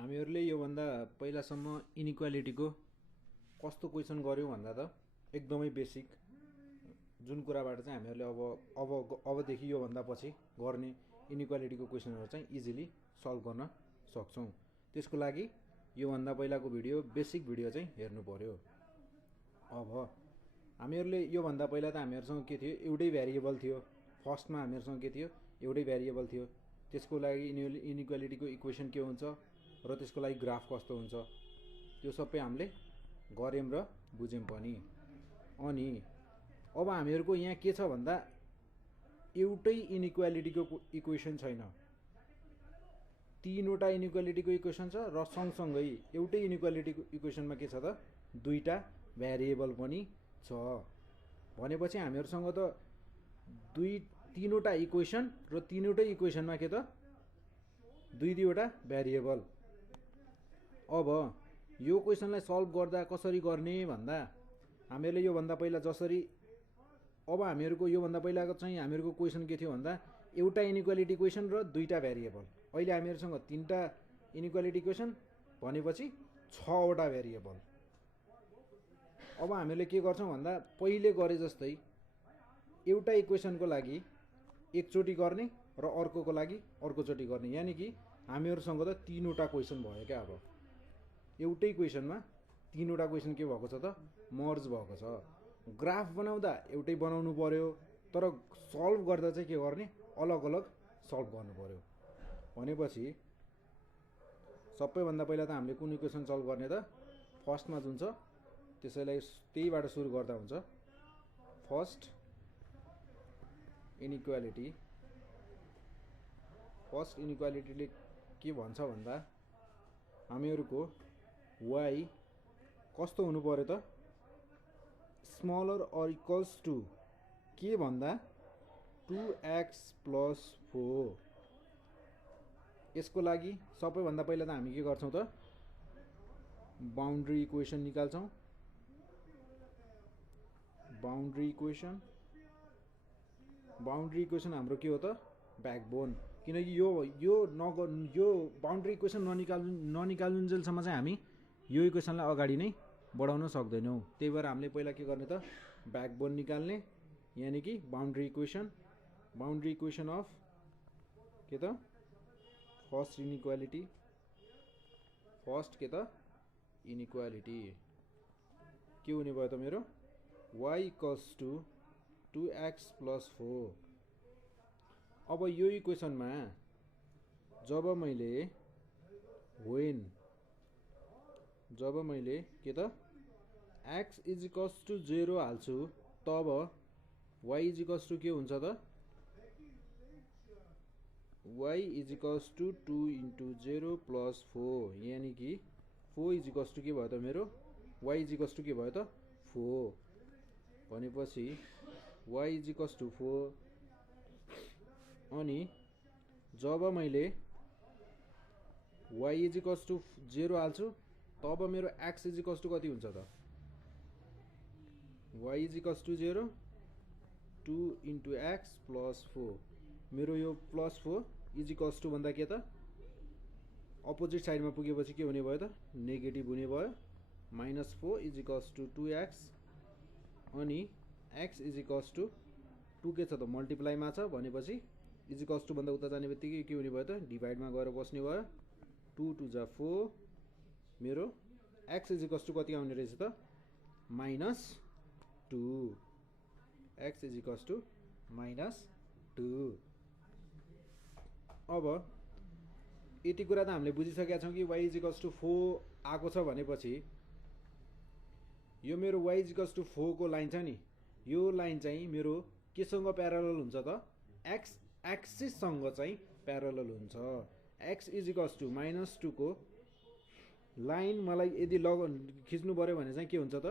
हामीहरूले योभन्दा पहिलासम्म इनिक्वालिटीको कस्तो क्वेसन गऱ्यौँ भन्दा त एकदमै बेसिक जुन कुराबाट चाहिँ हामीहरूले अबदेखि योभन्दा पछि गर्ने इनिक्वालिटीको क्वेसनहरू चाहिँ इजिली सल्भ गर्न सक्छौँ। त्यसको लागि योभन्दा पहिलाको भिडियो बेसिक भिडियो चाहिँ हेर्नु पर्यो। अब हामीहरूले योभन्दा पहिला त हामीहरूसँग के थियो, एउटै भ्यारिएबल थियो। फर्स्टमा हामीहरूसँग के थियो, एउटै भ्यारिएबल थियो। त्यसको लागि इनिक्वालिटीको इक्वेसन के हुन्छ र त्यसको लागि ग्राफ कस्तो हुन्छ त्यो सबै हामीले गऱ्यौँ र बुझ्यौँ पनि। अनि अब हामीहरूको यहाँ के छ भन्दा एउटै इनिक्वालिटीको इक्वेसन छैन, तीनवटा इनिक्वालिटीको इक्वेसन छ र सँगसँगै एउटै इनिक्वालिटीको इक्वेसनमा के छ त दुईटा भ्यारिएबल पनि छ। भनेपछि हामीहरूसँग त तीनवटा इक्वेसन र तीनवटै इक्वेसनमा के त दुईवटा भ्यारिएबल। अब यो क्वेसनलाई सल्भ गर्दा कसरी गर्ने भन्दा हामीहरूले योभन्दा पहिला जसरी हामीहरूको योभन्दा पहिलाको चाहिँ हामीहरूको क्वेसन के थियो भन्दा एउटा इनिक्वालिटी क्वेसन र दुईटा भ्यारिएबल। अहिले हामीहरूसँग तीनटा इनिक्वालिटी क्वेसन भनेपछि 6वटा भ्यारिएबल। अब हामीले के गर्छौँ भन्दा पहिले गरे जस्तै एउटा इक्वेसनको लागि एकचोटि गर्ने र अर्कोको लागि अर्कोचोटि गर्ने, यानि कि हामीहरूसँग त तीनवटा क्वेसन भयो क्या। अब एउटै क्वेसनमा तीनवटा क्वेसन के भएको छ त मर्ज भएको छ। ग्राफ बनाउँदा एउटै बनाउनु पर्यो, तर सल्भ गर्दा चाहिँ के गर्ने अलग अलग सल्भ गर्नु पर्यो। भनेपछि सबैभन्दा पहिला त हामीले कुन इक्वेसन सल्भ गर्ने त फर्स्टमा जुन छ त्यसैलाई त्यहीबाट सुरु गर्दा हुन्छ। फर्स्ट इनिक्वालिटीले के भन्छ भन्दा हामीहरूको y कस्तो हुनु पर्यो त स्मलर अर इक्वल्स टु के भन्दा 2x + 4। यसको लागि सबैभन्दा पहिला त हामी के गर्छौँ त बाउन्ड्री इक्वेसन निकाल्छौँ। बाउन्ड्री इक्वेसन हाम्रो के हो त ब्याकबोन, किनकि यो बाउन्ड्री इक्वेसन ननिकाल्नुन्जेलसम्म चाहिँ हामी यो इक्वेसनलाई अगाडि नै बढाउन सक्दैनौँ। त्यही भएर हामीले पहिला के गर्ने त ब्याकबोन निकाल्ने, यानि कि बाउन्ड्री इक्वेसन अफ के त फर्स्ट इनिक्वालिटी के हुने भयो त मेरो y = 2x + 4। अब यो इक्वेसनमा जब मैले के त x = 0 हाल्छु तब y = के हुन्छ त y = 2 × 0 + 4, यानि कि 4 = के भयो त मेरो y = के भयो त 4। भनेपछि y = 4। अनि जब मैले y = 0 हाल्छु तब मेरो x = कति हुन्छ त y = 0 2 × x + 4। मेरो यो +4 = भन्दा के त अपोजिट साइडमा पुगेपछि के हुने भयो त नेगेटिभ हुने भयो। -4 = 2x अनि x = 2 के छ त मल्टिप्लाईमा छ। भनेपछि इजिकल्स भन्दा उता जाने बित्तिकै के हुने भयो त डिभाइडमा गएर बस्ने भयो। 2 × 2 = 4। मेरो x = कति आउने रहेछ त -2। x = -2। अब यति कुरा त हामीले बुझिसकेका छौँ कि y = 4 आएको छ भनेपछि यो मेरो y = 4 को लाइन छ नि, यो लाइन चाहिँ मेरो केसँग प्यारलल हुन्छ त x एक्सिससँग चाहिँ प्यारलल हुन्छ। x = -2 को लाइन मलाई यदि खिच्नु पर्यो भने चाहिँ के हुन्छ त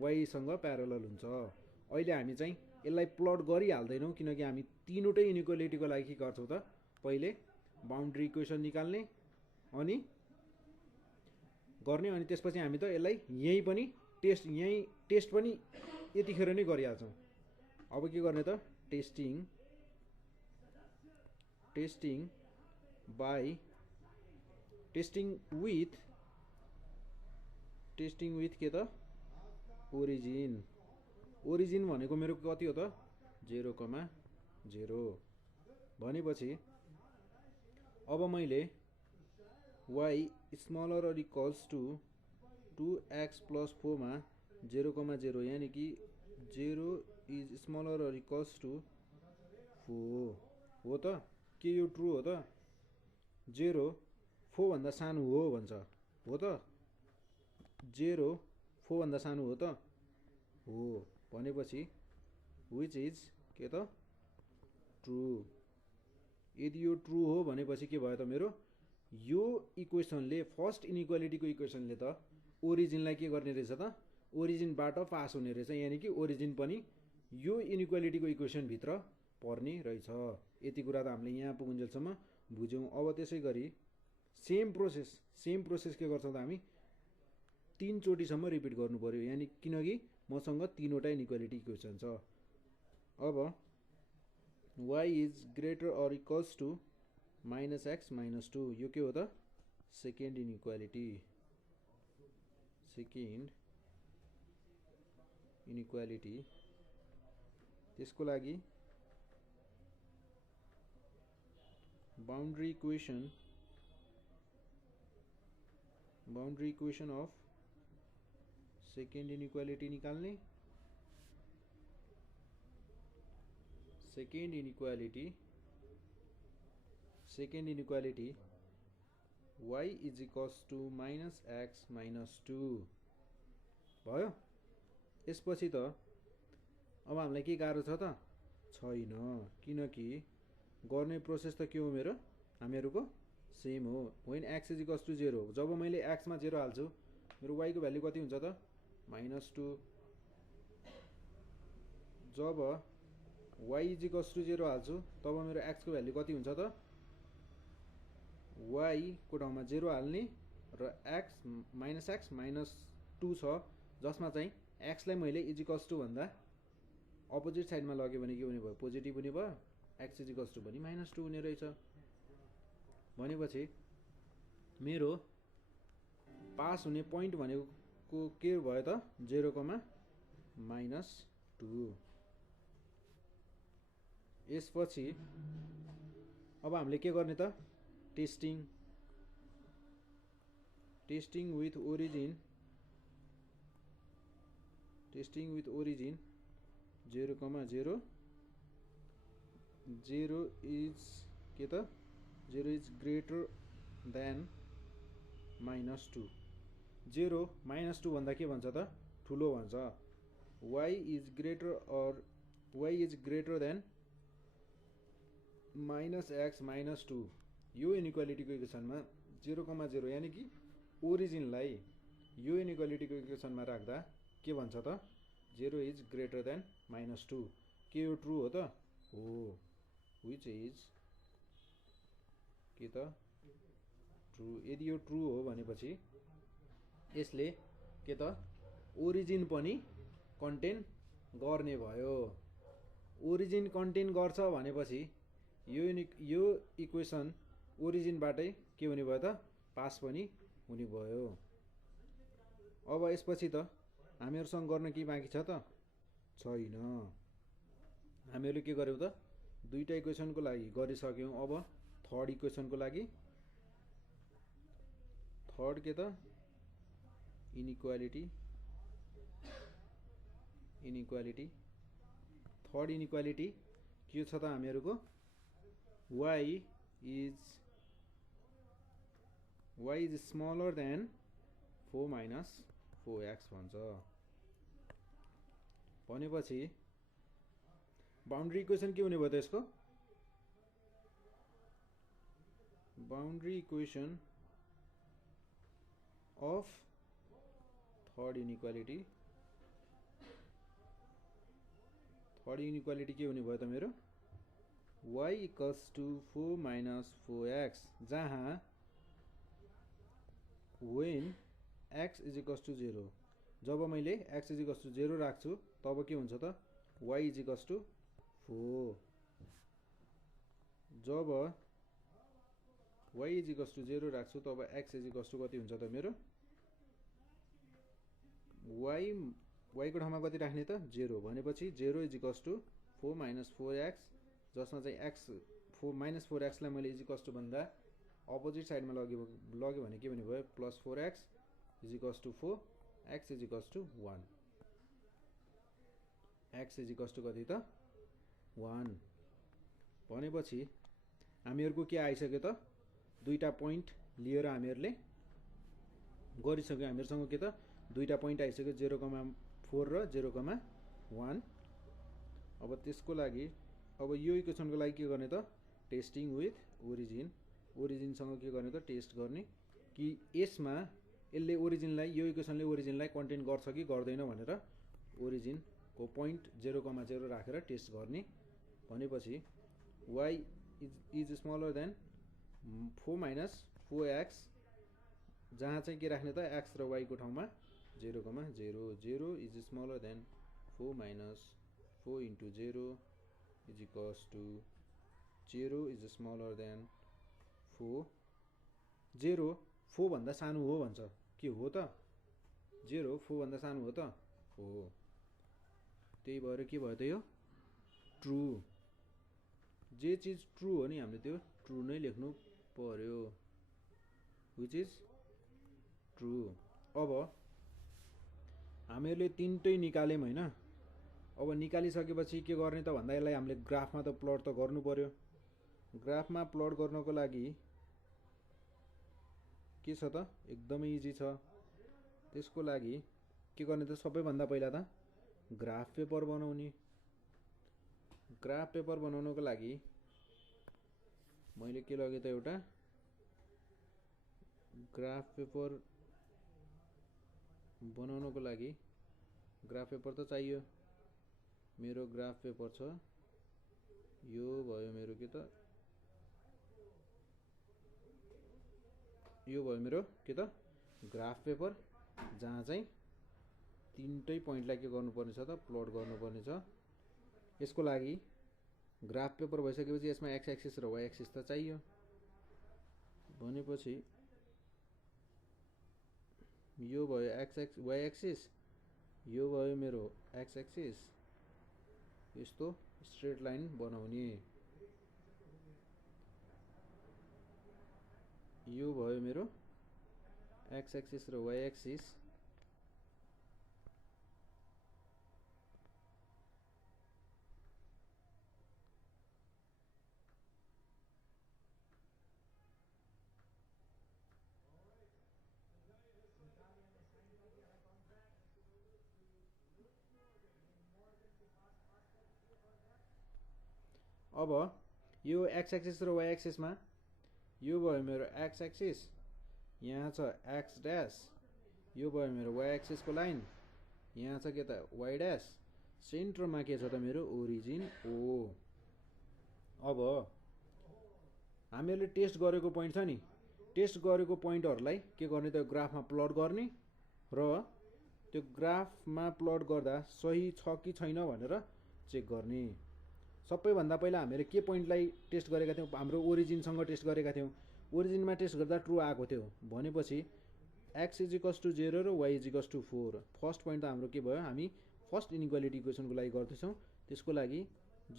y सँग प्यारलल हुन्छ। अहिले हामी चाहिँ यसलाई प्लट गरिहाल्दैनौँ, किनकि हामी तीनवटै इनिक्वालिटीको लागि के गर्छौँ त पहिले बाउन्ड्री इक्वेसन निकाल्ने अनि गर्ने, अनि त्यसपछि हामी त यसलाई यही टेस्ट पनि यतिखेर नै गरिहाल्छौँ। अब के गर्ने त टेस्टिङ टेस्टिङ विथ के त ओरिजिन भनेको मेरो कति हो त 0,0 भनेपछि अब मैले y smaller or equals to 2x + 4 मा 0,0 यानी कि 0 is smaller or equals to 4 हो त के यो ट्रु हो त 0 4 भन्दा सानो हो भन्छ हो त 0 4 भन्दा सानो हो त हो भनेपछि which is के त ट्रु यदि यो ट्रु हो भनेपछि के भयो त मेरो यो इक्वेसनले फर्स्ट इनइक्वालिटीको इक्वेसनले त ओरिजिनलाई के गर्ने रहेछ त ओरिजिनबाट पास हुने रहेछ यानी कि ओरिजिन पनि यो इनइक्वालिटीको इक्वेसन भित्र पर्ने रहेछ यति कुरा त हामीले यहाँ पुगुन्जेलसम्म बुझ्यौं अब त्यसै गरी सेम प्रोसेस के गर्छौं त हामी 3 चोटीसम्म रिपिट गर्नु पर्यो यानी किनकि मसँग 3 वटा इनइक्वालिटी इक्वेसन छ अब y is greater or equals to -x - 2 यो के हो त सेकेन्ड इनइक्वालिटी त्यसको लागि boundary equation of second inequality निकाल्ने second inequality y is equals to -x - 2 भयो यसपछि त अब हामीलाई के गाह्रो छ त छैन किनकि गर्ने प्रोसेस त के हो मेरो हामीहरुको सेम हो when x is equals to 0 जब मैले x मा 0 हाल्छु मेरो y को भ्यालु कति हुन्छ त -2 जब y इज इक्वल्स टु 0 हाल्छु तब मेरो x को भ्यालु कति हुन्छ त y को ठाउँमा 0 हाल्ने र x -2 छ जसमा चाहिँ x लाई मैले इज इक्वल्स टु भन्दा अपोजिट साइडमा लग्यो भने के हुने भयो पोजिटिभ हुने भयो x इज इक्वल्स टु पनि -2 हुने रहेछ भनेपछि मेरो पास हुने पोइन्ट भनेको के भयो त 0,-2 यसपछि अब हामीले के गर्ने त टेस्टिङ विथ ओरिजिन 0,0 0 इज के त 0 इज ग्रेटर देन -2 0 -2 भन्दा के भन्छ त ठुलो भन्छ y is greater than -x - 2 यो इनइक्वालिटीको इक्वेसनमा 0,0 यानी कि ओरिजिनलाई यो इनइक्वालिटीको इक्वेसनमा राख्दा के भन्छ त 0 इज ग्रेटर देन -2 के यो ट्रु हो त हो which is के त ट्रु यदि यो ट्रु हो भनेपछि यसले के त ओरिजिन पनि कन्टेन गर्ने भयो ओरिजिन कन्टेन गर्छ भनेपछि यो इक्वेसन ओरिजिनबाटै के हुने भयो त पास पनि हुने भयो अब यसपछि त हामीहरुसँग गर्न के बाँकी छ त छैन हामीहरुले के गर्यौ त दुईटा इक्वेसनको लागि गरिसक्यौं अब थर्ड इक्वेसनको लागि थर्ड के त इनइक्वालिटी थर्ड इनइक्वालिटी के छ त हामीहरुको y is smaller then 4 - 4x भन्छ भनेपछि बाउन्ड्री इक्वेसन के हुने भयो त यसको boundary equation of third inequality के हुने भयो त मेरो y इक्वल्स टु 4 - 4x जहाँ when x is equals to 0 जब मैले x इज इक्वल्स टु 0 राख्छु तब के हुन्छ त y इज इक्वल्स टु 4 जब y इज इक्वल्स टु 0 राख्छु तब x इज इक्वल्स टु कति हुन्छ त मेरो y को ठाउँमा कति राख्ने त 0 भनेपछि 0 इज इक्वल्स टु 4 - 4x जसमा चाहिँ x 4 - 4x लाई मैले इज इक्वल्स टु भन्दा अपोजिट साइडमा लग्यो भने के भने भयो plus 4x is equals to 4 x is equals to 1 x is equals to कति त 1 भनेपछि हामीहरुको के आइसक्यो त दुईटा पोइन्ट लिएर हामीहरुले गरिसक्यो हामीहरुसँग के त दुईटा पोइन्ट आइसक्यो 0,4 र 0,1 अब त्यसको लागि अब यो इक्वेसनको लागि के गर्ने त टेस्टिङ विथ ओरिजिन सँग के गर्ने त टेस्ट गर्ने कि यसमा यसले ओरिजिनलाई यो इक्वेसनले ओरिजिनलाई कन्टेन गर्छ कि गर्दैन भनेर ओरिजिन को पोइन्ट 0,0 राखेर टेस्ट गर्ने भनेपछि y is smaller then 4 - 4x जहाँ चाहिँ के राख्ने त x र y को ठाउँमा 0,0 0 is smaller then 4 - 4 into 0 is equals to 0 is smaller than 4 0 4 भन्दा सानो हो भन्छ के हो त 0 4 भन्दा सानो हो त हो त्यही भएर के भयो त यो ट्रू जे चीज ट्रू हो नि हामीले त्यो ट्रू नै लेख्नु पर्यो which is ट्रू अब हामीहरुले तीनटै निकाल्यौं हैन अब निकालिसकेपछि के गर्ने त भन्दा यसलाई हामीले ग्राफमा त प्लट त गर्नु पर्यो ग्राफमा प्लट गर्नको लागि के छ त एकदमै इजी छ त्यसको लागि के गर्ने त सबैभन्दा पहिला त ग्राफ पेपर बनाउने ग्राफ पेपर बनाउनको लागि मैले के लगे त एउटा ग्राफ पेपर बनाउनको लागि ग्राफ पेपर त चाहियो मेरो ग्राफ पेपर छ यो भयो मेरो के त यो भयो मेरो के त ग्राफ पेपर जहाँ चाहिँ तीनटै पोइन्टलाई के गर्नुपर्ने छ त प्लट गर्नुपर्ने छ यसको लागि ग्राफ पेपर भइसकेपछि यसमा x एक्सिस र y एक्सिस त चाहियो भनेपछि यो भयो y एक्सिस यो भयो मेरो x एक्सिस यस्तो स्ट्रेट लाइन बनाउने यो भयो मेरो x एक्सिस र y एक्सिस अब यो x एक्सिस र y एक्सिस मा यो भयो मेरो x एक्सिस यहाँ छ x डैश यो भयो मेरो y एक्सिस को लाइन यहाँ छ के त y डैश सेन्टरमा के छ त मेरो ओरिजिन o अब हामीहरुले टेस्ट गरेको पोइन्ट छ नि टेस्ट गरेको पोइन्टहरुलाई के गर्ने त ग्राफमा प्लट गर्ने र त्यो ग्राफमा प्लट गर्दा सही छ कि छैन भनेर चेक गर्ने सबैभन्दा पहिला हामीले के पोइन्टलाई टेस्ट गरेका थियौं हाम्रो ओरिजिन सँग टेस्ट गरेका थियौं ओरिजिनमा टेस्ट गर्दा ट्रू आएको थियो भनेपछि x इज इक्वल्स टु 0 र y is equals to 4 first point त हाम्रो के भयो हामी फर्स्ट इनइक्वालिटी इक्वेसनको लागि गर्दैछौं त्यसको लागि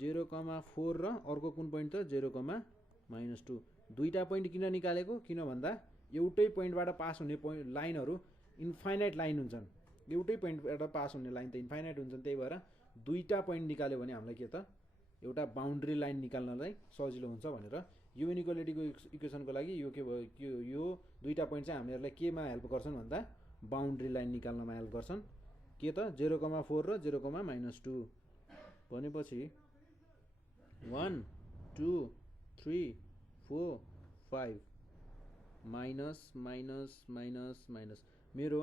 0,4 र अर्को कुन पोइन्ट त 0,-2 दुईटा पोइन्ट किन निकालेको किन भन्दा एउटै पोइन्टबाट पास हुने लाइनहरु इन्फाइनाइट लाइन हुन्छन् एउटै पोइन्टबाट पास हुने लाइन त इन्फाइनाइट हुन्छन् त्यही भएर दुईटा पोइन्ट निकाल्यो भने हामीलाई के त एउटा बाउन्ड्री लाइन निकाल्नलाई सजिलो हुन्छ भनेर यो इनइक्वालिटीको इक्वेसनको लागि यो के भयो यो दुईटा पोइन्ट चाहिँ हामीहरुलाई केमा हेल्प गर्छन् भन्दा बाउन्ड्री लाइन निकाल्नमा हेल्प गर्छन् के त 0,4 र 0,-2 भनेपछि 1 2 3 4 5 माइनस माइनस माइनस माइनस मेरो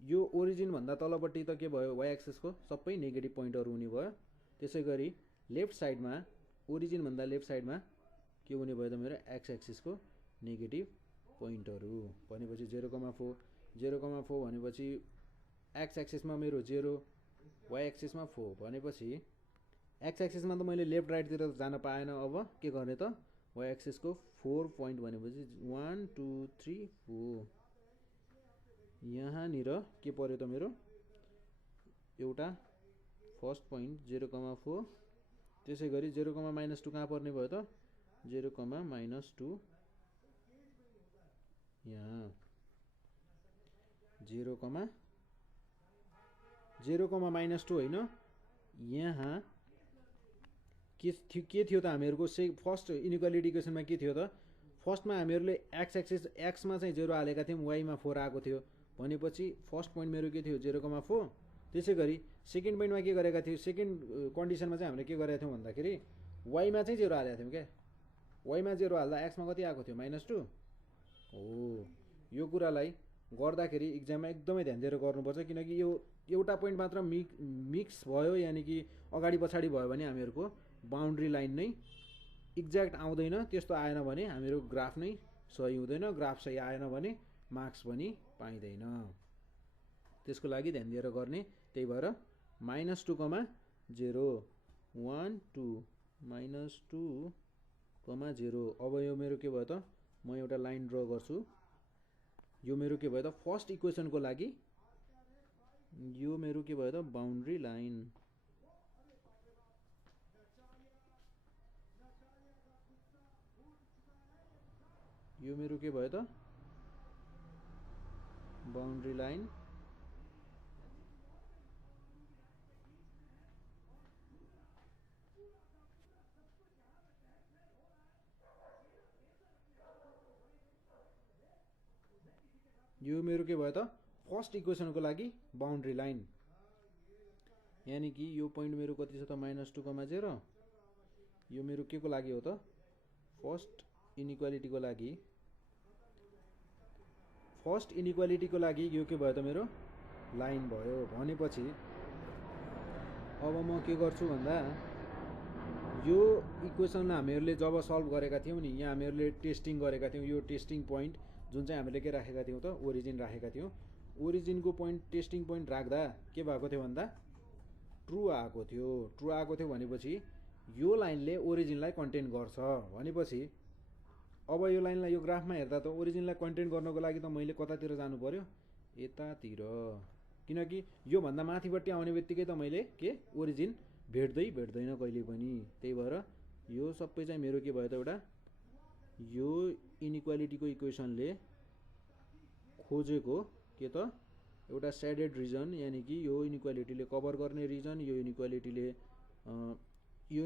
यो ओरिजिन भन्दा तलपट्टि त के भयो y एक्सिस को सबै नेगेटिभ पोइन्टहरु हुने भयो त्यसैगरी लेफ्ट साइडमा ओरिजिन भन्दा लेफ्ट साइडमा के हुने भयो त मेरो x एक्सिस को नेगेटिभ पोइन्टहरु भनेपछि 0,4 भनेपछि x एक्सिसमा मेरो 0 y एक्सिसमा 4 भनेपछि x एक्सिसमा त मैले लेफ्ट राइट तिर जान पाएन अब के गर्ने त वाइ एक्सिसको 4 पोइन्ट भनेपछि 1 2 3 4 यहाँनिर के पर्यो त मेरो एउटा फर्स्ट पोइन्ट 0,4 त्यसै गरी 0,-2 कहाँ पर्ने भयो त 0,-2 यहाँ 0,-2 होइन यहाँ के थियो त हामीहरूको फर्स्ट इनइक्वालिटी इक्वेसनमा के थियो त फर्स्टमा हामीहरूले एक्स एक्सिस एक्समा चाहिँ 0 हालेका थियौँ वाइमा 4 आएको थियो भनेपछि फर्स्ट पोइन्ट मेरो के थियो 0,4 त्यसै गरी सेकेन्ड पोइन्टमा के गरेका थियौँ सेकेन्ड कन्डिसनमा चाहिँ हामीले के गरेका थियौँ भन्दाखेरि वाइमा चाहिँ 0 हालेका थियौँ क्या वाइमा 0 हाल्दा एक्समा कति आएको थियो -2 हो यो कुरालाई गर्दाखेरि इक्जाममा एकदमै ध्यान दिएर गर्नुपर्छ किनकि यो एउटा पोइन्ट मात्र मिक्स भयो यानि कि अगाडि पछाडि भयो भने हामीहरूको बाउन्ड्री लाइन नै एक्ज्याक्ट आउँदैन त्यस्तो आएन भने हामीहरू ग्राफ नै सही हुँदैन ग्राफ सही आएन भने मार्क्स पनि पाइँदैन त्यसको लागि ध्यान दिएर गर्ने त्यही भएर -2, 0 1 2 -2, 0 अब यो मेरो के भयो त म एउटा लाइन ड्र गर्छु यो मेरो के भयो त फर्स्ट इक्वेसनको लागि यो मेरो के भयो त बाउन्ड्री लाइन यो मेरो के भयो त बाउन्ड्री लाइन यो मेरो के भयो त फर्स्ट इक्वेसनको लागि बाउन्ड्री लाइन यानी कि यो पोइन्ट मेरो कति छ त -2,0 यो मेरो के को लागि हो त फर्स्ट इनइक्वालिटीको लागि यो के भयो त मेरो लाइन भयो भनेपछि अब म के गर्छु भन्दा यो इक्वेसनलाई हामीहरूले जब सल्भ गरेका थियौँ नि यहाँ हामीहरूले टेस्टिङ गरेका थियौँ यो टेस्टिङ पोइन्ट जुन चाहिँ हामीले के राखेका थियौँ त ओरिजिन राखेका थियौँ ओरिजिनको पोइन्ट टेस्टिङ पोइन्ट राख्दा के भएको थियो भन्दा ट्रु आएको थियो भनेपछि यो लाइनले ओरिजिनलाई कन्टेन गर्छ भनेपछि अब यो लाइनलाई यो ग्राफमा हेर्दा त ओरिजिनलाई कन्टेन गर्नको लागि त मैले कतातिर जानु पर्यो यतातिर किनकि यो भन्दा माथिपट्टि आउने बित्तिकै त मैले के ओरिजिन भेट्दैन कहिले पनि त्यही भएर यो सबै चाहिँ मेरो के भयो त एउटा यो इनइक्वालिटीको इक्वेसनले खोजेको के त एउटा सेडेड रिजन यानी कि यो इनइक्वालिटीले कभर गर्ने रिजन यो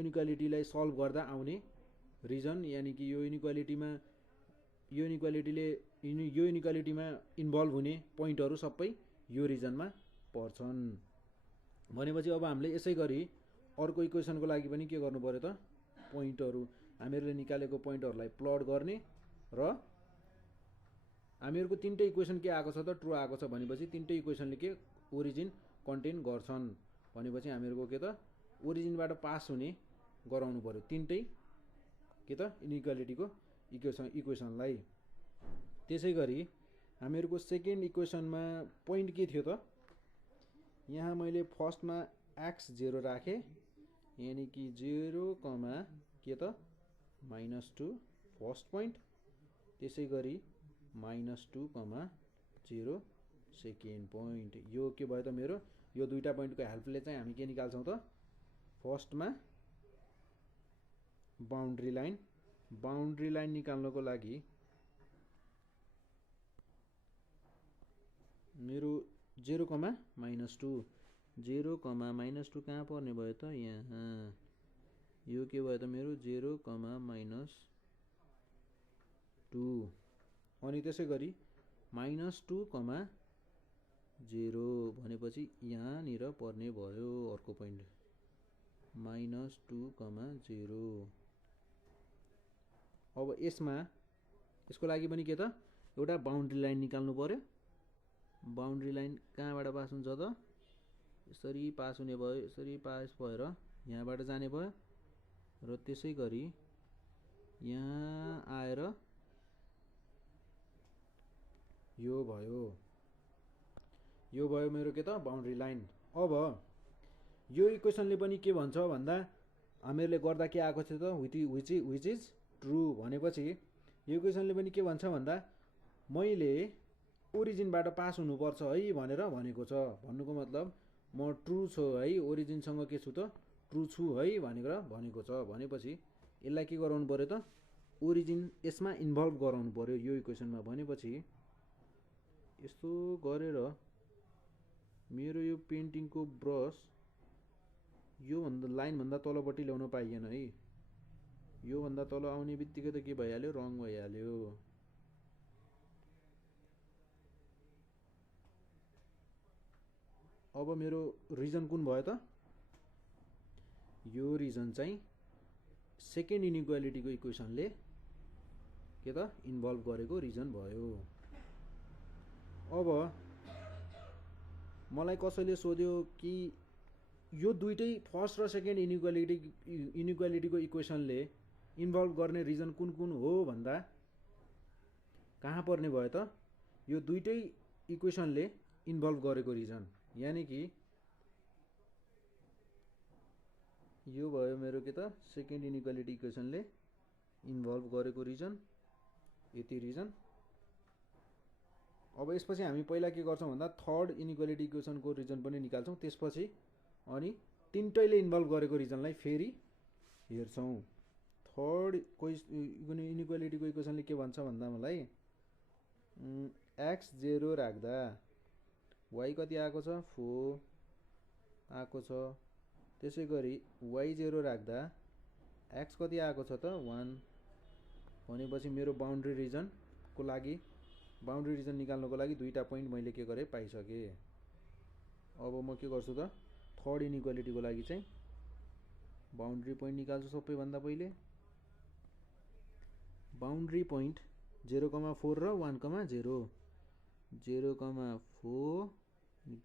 इनइक्वालिटीलाई सल्भ गर्दा आउने रिजन यानी कि यो इनइक्वालिटीमा इन्भल्भ हुने पोइन्टहरू सबै यो रिजनमा पर्छन् भनेपछि अब हामीले यसै गरी अर्को इक्वेसनको लागि पनि के गर्नु पर्यो त पोइन्टहरू हामीहरूले निकालेको पोइन्टहरूलाई प्लट गर्ने र हामीहरूको तीनटै इक्वेसन के आएको छ त ट्रु आएको छ भनेपछि तीनटै इक्वेसनले के ओरिजिन कन्टेन गर्छन् भनेपछि हामीहरूको के त ओरिजिनबाट पास हुने गराउनु पर्यो तीनटै के त इनइक्वालिटीको इक्वेसनलाई त्यसै गरी हामीहरूको सेकेन्ड इक्वेसनमा पोइन्ट के थियो त यहाँ मैले फर्स्टमा x0 राखेँ यानी कि 0, के त -2 फर्स्ट पोइन्ट त्यसै गरी -2, 0 सेकेन्ड पोइन्ट यो के भयो त मेरो यो दुईटा पोइन्टको हेल्पले चाहिँ हामी के निकाल्छौँ त फर्स्टमा बाउन्ड्री लाइन निकाल्नको लागि मेरो 0, -2 कहाँ पर्ने भयो त यहाँ यो के भयो त मेरो 0, -2 अनि त्यसै गरी -2, 0 भनेपछि यहाँनिर पर्ने भयो अर्को पोइन्ट -2, 0 अब यसको लागि पनि के त एउटा बाउन्ड्री लाइन निकाल्नु पर्यो बाउन्ड्री लाइन कहाँबाट पास हुन्छ त यसरी पास हुने भयो यसरी पास भएर यहाँबाट जाने भयो र त्यसै गरी यहाँ आएर यो भयो मेरो के त बाउन्ड्री लाइन अब यो इक्वेसनले पनि के भन्छ भन्दा हामीहरूले गर्दा के आएको थियो त विच इज ट्रु भनेपछि यो क्वेसनले पनि के भन्छ भन्दा मैले ओरिजिनबाट पास हुनुपर्छ है भनेर भनेको छ। भन्नुको मतलब म ट्रु छु है, ओरिजिनसँग के छु त ट्रु छु है भनेर भनेको छ। भनेपछि यसलाई के गराउनु पर्यो त ओरिजिन यसमा इन्भल्भ गराउनु पर्यो यो इक्वेसनमा। भनेपछि यस्तो गरेर मेरो यो पेन्टिङको ब्रस यो भन्दा लाइन भन्दा तलपट्टि ल्याउन पाइएन है। यो भन्दा तल आउने बित्तिकै त के भइहाल्यो रङ भइहाल्यो। अब मेरो रिजन कुन भयो त यो रिजन चाहिँ सेकेन्ड इनइक्वालिटीको इक्वेसनले के त इन्भल्भ गरेको रिजन भयो। अब मलाई कसैले सोध्यो कि यो दुईटै फर्स्ट र सेकेन्ड इनइक्वालिटीको इक्वेसनले इन्भल्भ गर्ने रिजन कुन कुन हो भन्दा कहाँ पर्ने भयो त यो दुईटै इक्वेसनले इन्भल्भ गरेको रिजन, यानी कि यो भयो मेरो के त सेकेन्ड इनइक्वालिटी इक्वेसनले इन्भल्भ गरेको रिजन, यति रिजन। अब यसपछि हामी पहिला के गर्छौं भन्दा थर्ड इनइक्वालिटी इक्वेसनको रिजन पनि निकाल्छौं, त्यसपछि अनि तीनटैले इन्भल्भ गरेको रिजनलाई फेरि हेर्छौं। थर्ड इनइक्वालिटीको इक्वेसनले के भन्छ भन्दा मलाई x 0 राख्दा y कति आएको छ 4 आएको छ, त्यसैगरी y 0 राख्दा x कति आएको छ त 1। भनेपछि मेरो बाउन्ड्री रिजनको लागि बाउन्ड्री रिजन निकाल्नको लागि दुईटा पोइन्ट मैले के गरे पाइसके। अब म के गर्छु त थर्ड इनइक्वालिटीको लागि चाहिँ बाउन्ड्री पोइन्ट निकाल्छु। सबैभन्दा पहिले बाउन्ड्री पोइन्ट 0,4 र 1,0 0,4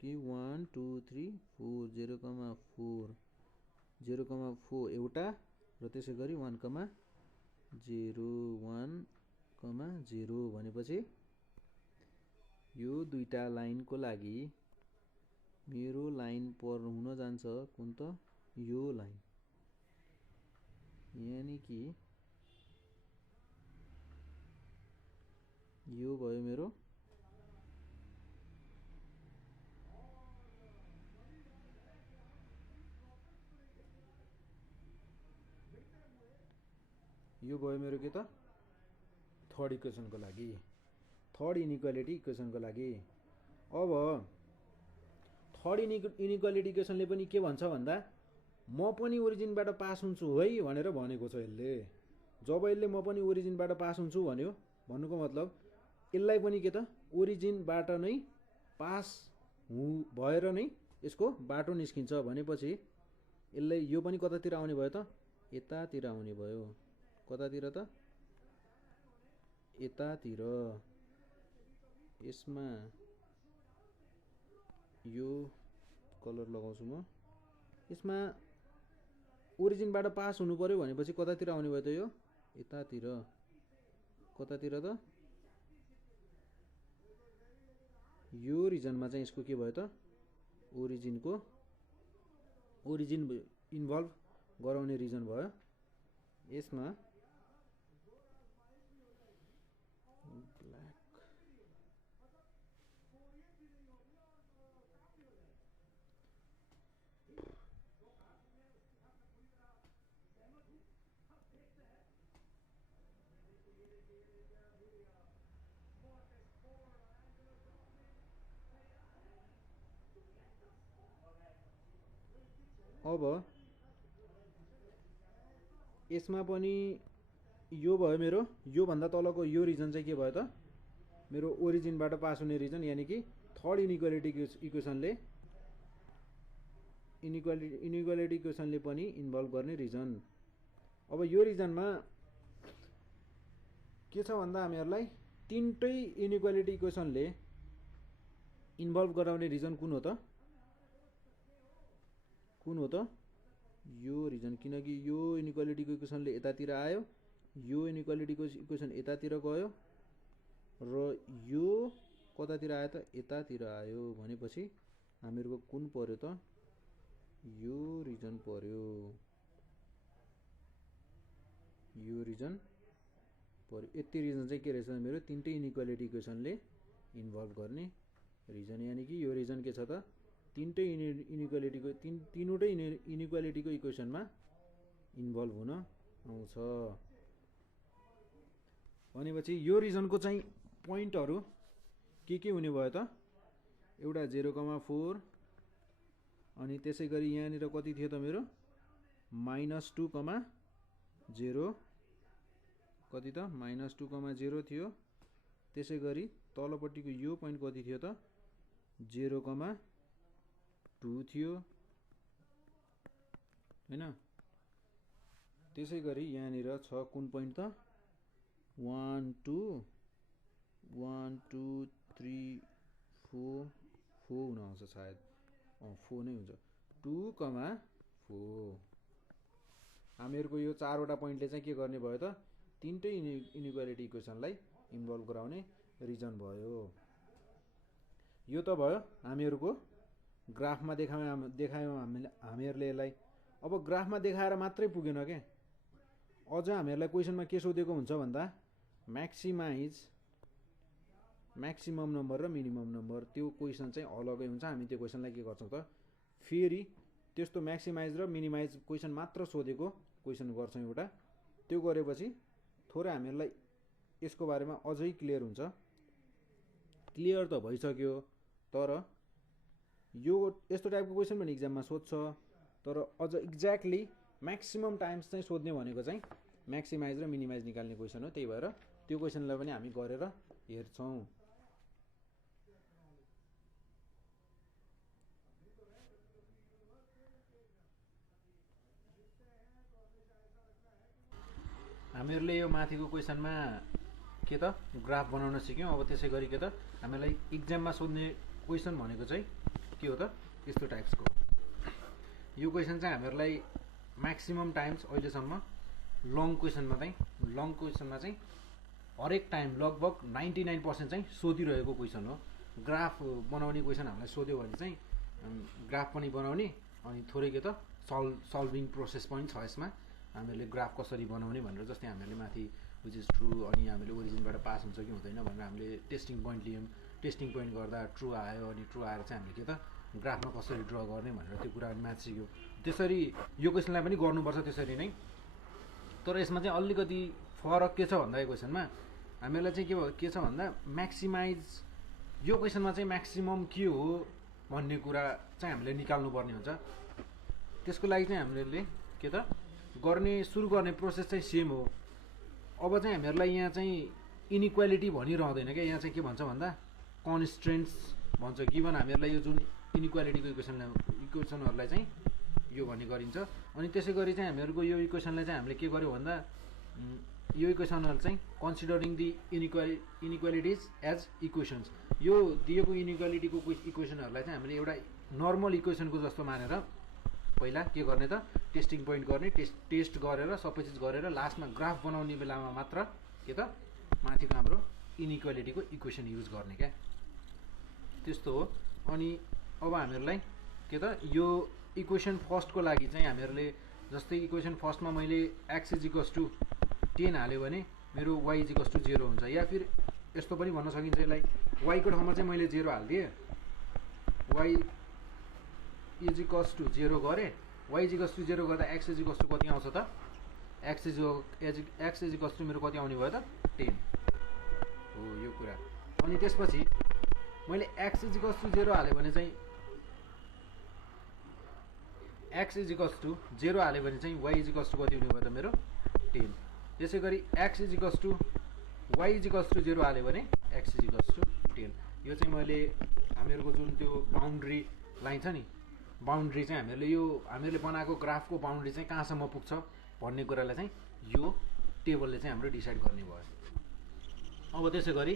कि 1 2 3 4 0,4 0,4 एउटा र त्यसै गरी 1,0 1,0 भनेपछि यो दुईटा लाइनको लागि मेरो लाइन पर हुन जान्छ कुन त यो लाइन, यानी कि यो भयो मेरो के त थर्ड इक्वेसनको लागि, थर्ड इनइक्वालिटी इक्वेसनको लागि। अब थर्ड इनइक्वालिटी इक्वेसनले पनि के भन्छ भन्दा म पनि ओरिजिनबाट पास हुन्छु है भनेर भनेको छ यसले। जब यसले म पनि ओरिजिनबाट पास हुन्छु भन्यो भन्नुको मतलब यसलाई पनि के त ओरिजिनबाट नै पास भएर नै यसको बाटो निस्किन्छ। भनेपछि यसलाई यो पनि कतातिर आउने भयो त यतातिर आउने भयो। कतातिर त यतातिर। यसमा यो कलर लगाउँछु म। यसमा ओरिजिनबाट पास हुनु पर्यो भनेपछि कतातिर आउने भयो त यो यतातिर। कतातिर त यो रिजनमा चाहिँ यसको के भयो त ओरिजिन इन्भल्भ गराउने रिजन भयो। यसमा ब्ल्याक अब यसमा पनि यो भयो मेरो यो भन्दा तलको यो रिजन चाहिँ के भयो त मेरो ओरिजिनबाट पास हुने रिजन, यानी कि थर्ड इनइक्वालिटी इक्वेसनले पनि इन्भल्भ गर्ने रिजन। अब यो रिजनमा के छ भन्दा हामीहरूलाई तीनटै इनइक्वालिटी इक्वेसनले इन्भल्भ गराउने रिजन कुन हो त यो रिजन, किनकि यो इनइक्वालिटीको इक्वेसनले यतातिर आयो, यो इनइक्वालिटीको इक्वेसन यतातिर गयो र यो कतातिर आयो त यतातिर आयो। भनेपछि हामीहरूको कुन पर्यो त यो रिजन पर्यो, यो रिजन पर्यो। यति रिजन चाहिँ के रहेछ मेरो तीनटै इनइक्वालिटी इक्वेसनले इन्भल्भ गर्ने रिजन, यानि कि यो रिजन के छ त तीनटै इनइक्वालिटीको तीनवटै इनइक्वालिटीको इक्वेसनमा इन्भल्भ हुन आउँछ। भनेपछि यो रिजनको चाहिँ पोइन्टहरू के हुने भयो त, एउटा 0,4 अनि त्यसै गरी यहाँनिर कति थियो त मेरो -2,0 कति त -2,0 थियो। त्यसै गरी तलपट्टिको यो पोइन्ट कति थियो त 0,2 थियो हैन। त्यसै गरी यहाँनिर छ कुन पोइन्ट त 1 2 3 4 हुन आउँछ सायद, 4 नै हुन्छ 2,4। हामीहरूको यो चारवटा पोइन्टले चाहिँ के गर्ने भयो त तीनटै इनइक्वालिटी इक्वेसनलाई इन्भल्भ गराउने रिजन भयो। यो त भयो हामीहरूको ग्राफमा देखायौँ हामीहरूले यसलाई। अब ग्राफमा देखाएर मात्रै पुगेन के, अझ हामीहरूलाई क्वेसनमा के सोधेको हुन्छ भन्दा म्याक्सिमम नम्बर र मिनिमम नम्बर, त्यो क्वेसन चाहिँ अलगै हुन्छ। हामी त्यो क्वेसनलाई के गर्छौँ त फेरि त्यस्तो म्याक्सिमाइज र मिनिमाइज क्वेसन मात्र सोधेको क्वेसन गर्छौँ एउटा। त्यो गरेपछि थोरै हामीहरूलाई यसको बारेमा अझै क्लियर हुन्छ। क्लियर त भइसक्यो, तर यो यस्तो टाइपको क्वेसन पनि इक्जाममा सोध्छ, तर अझ एक्ज्याक्टली म्याक्सिमम टाइम्स चाहिँ सोध्ने भनेको चाहिँ म्याक्सिमाइज र मिनिमाइज निकाल्ने क्वेसन हो। त्यही भएर त्यो क्वेसनलाई पनि हामी गरेर हेर्छौँ। हामीहरूले यो माथिको क्वेसनमा के त ग्राफ बनाउन सिक्यौँ। अब त्यसै गरी के त हामीलाई इक्जाममा सोध्ने क्वेसन भनेको चाहिँ के हो त यस्तो टाइप्सको। यो क्वेसन चाहिँ हामीहरूलाई म्याक्सिमम टाइम्स अहिलेसम्म लङ क्वेसनमा चाहिँ हरेक टाइम लगभग 99% चाहिँ सोधिरहेको क्वेसन हो। ग्राफ बनाउने क्वेसन हामीलाई सोध्यो भने चाहिँ ग्राफ पनि बनाउने अनि थोरै के त सल्भिङ प्रोसेस पनि छ यसमा। हामीहरूले ग्राफ कसरी बनाउने भनेर, जस्तै हामीले माथि विच इज ट्रु अनि हामीले ओरिजिनबाट पास हुन्छ कि हुँदैन भनेर हामीले टेस्टिङ पोइन्ट लियौँ। टेस्टिङ पोइन्ट गर्दा ट्रु आयो, अनि ट्रु आएर चाहिँ हामीले के त ग्राफमा कसरी ड्र गर्ने भनेर त्यो कुरा म्याथ सिक्यो। त्यसरी यो क्वेसनलाई पनि गर्नुपर्छ त्यसरी नै। तर यसमा चाहिँ अलिकति फरक के छ भन्दा यो क्वेसनमा हामीहरूलाई चाहिँ के छ भन्दा म्याक्सिमाइज, यो क्वेसनमा चाहिँ म्याक्सिमम के हो भन्ने कुरा चाहिँ हामीले निकाल्नुपर्ने हुन्छ। त्यसको लागि चाहिँ हामीले के त सुरु गर्ने प्रोसेस चाहिँ सेम हो। अब चाहिँ हामीहरूलाई यहाँ चाहिँ इनइक्वालिटी भनिरहँदैन क्या, यहाँ चाहिँ के भन्छ भन्दा कन्स्ट्रेन्ट्स भन्छ। गिभन हामीहरूलाई यो जुन इनइक्वालिटीको इक्वेसनहरूलाई चाहिँ यो भन्ने गरिन्छ। अनि त्यसै गरी चाहिँ हामीहरूको यो इक्वेसनलाई चाहिँ हामीले के गर्यो भन्दा यो इक्वेसनहरू चाहिँ कन्सिडरिङ दि इनइक्वालिटिज एज इक्वेसन्स, यो दिएको इनइक्वालिटीको इक्वेसनहरूलाई चाहिँ हामीले एउटा नर्मल इक्वेसनको जस्तो मानेर पहिला के गर्ने त टेस्टिङ पोइन्ट गर्ने, टेस्ट गरेर सबै चिज गरेर लास्टमा ग्राफ बनाउने बेलामा मात्र के त माथिको हाम्रो इनइक्वालिटीको इक्वेसन युज गर्ने क्या, त्यस्तो हो। अनि अब हामीहरूलाई के त यो इक्वेसन फर्स्टको लागि चाहिँ हामीहरूले जस्तै इक्वेसन फर्स्टमा मैले x = 10 हाल्यो भने मेरो y = 0 हुन्छ। या फिर यस्तो पनि भन्न सकिन्छ यसलाई, y को ठाउँमा चाहिँ मैले 0 हालिदिएँ, y = 0 गरेँ, y = 0 गर्दा x = कति आउँछ त, x = मेरो कति आउने भयो त 10 हो यो कुरा। अनि त्यसपछि मैले x = 0 हालेँ भने चाहिँ x = 0 हाल्यो भने चाहिँ y = कति हुने भयो त मेरो 10। त्यसै गरी x = y = 0 हाल्यो भने x = 10। यो चाहिँ मैले हामीहरूको जुन त्यो बाउन्ड्री लाइन छ नि, बाउन्ड्री चाहिँ हामीले बनाएको ग्राफको बाउन्ड्री चाहिँ कहाँसम्म पुग्छ भन्ने कुरालाई चाहिँ यो टेबलले चाहिँ हाम्रो डिसाइड गर्ने भयो। अब त्यसै गरी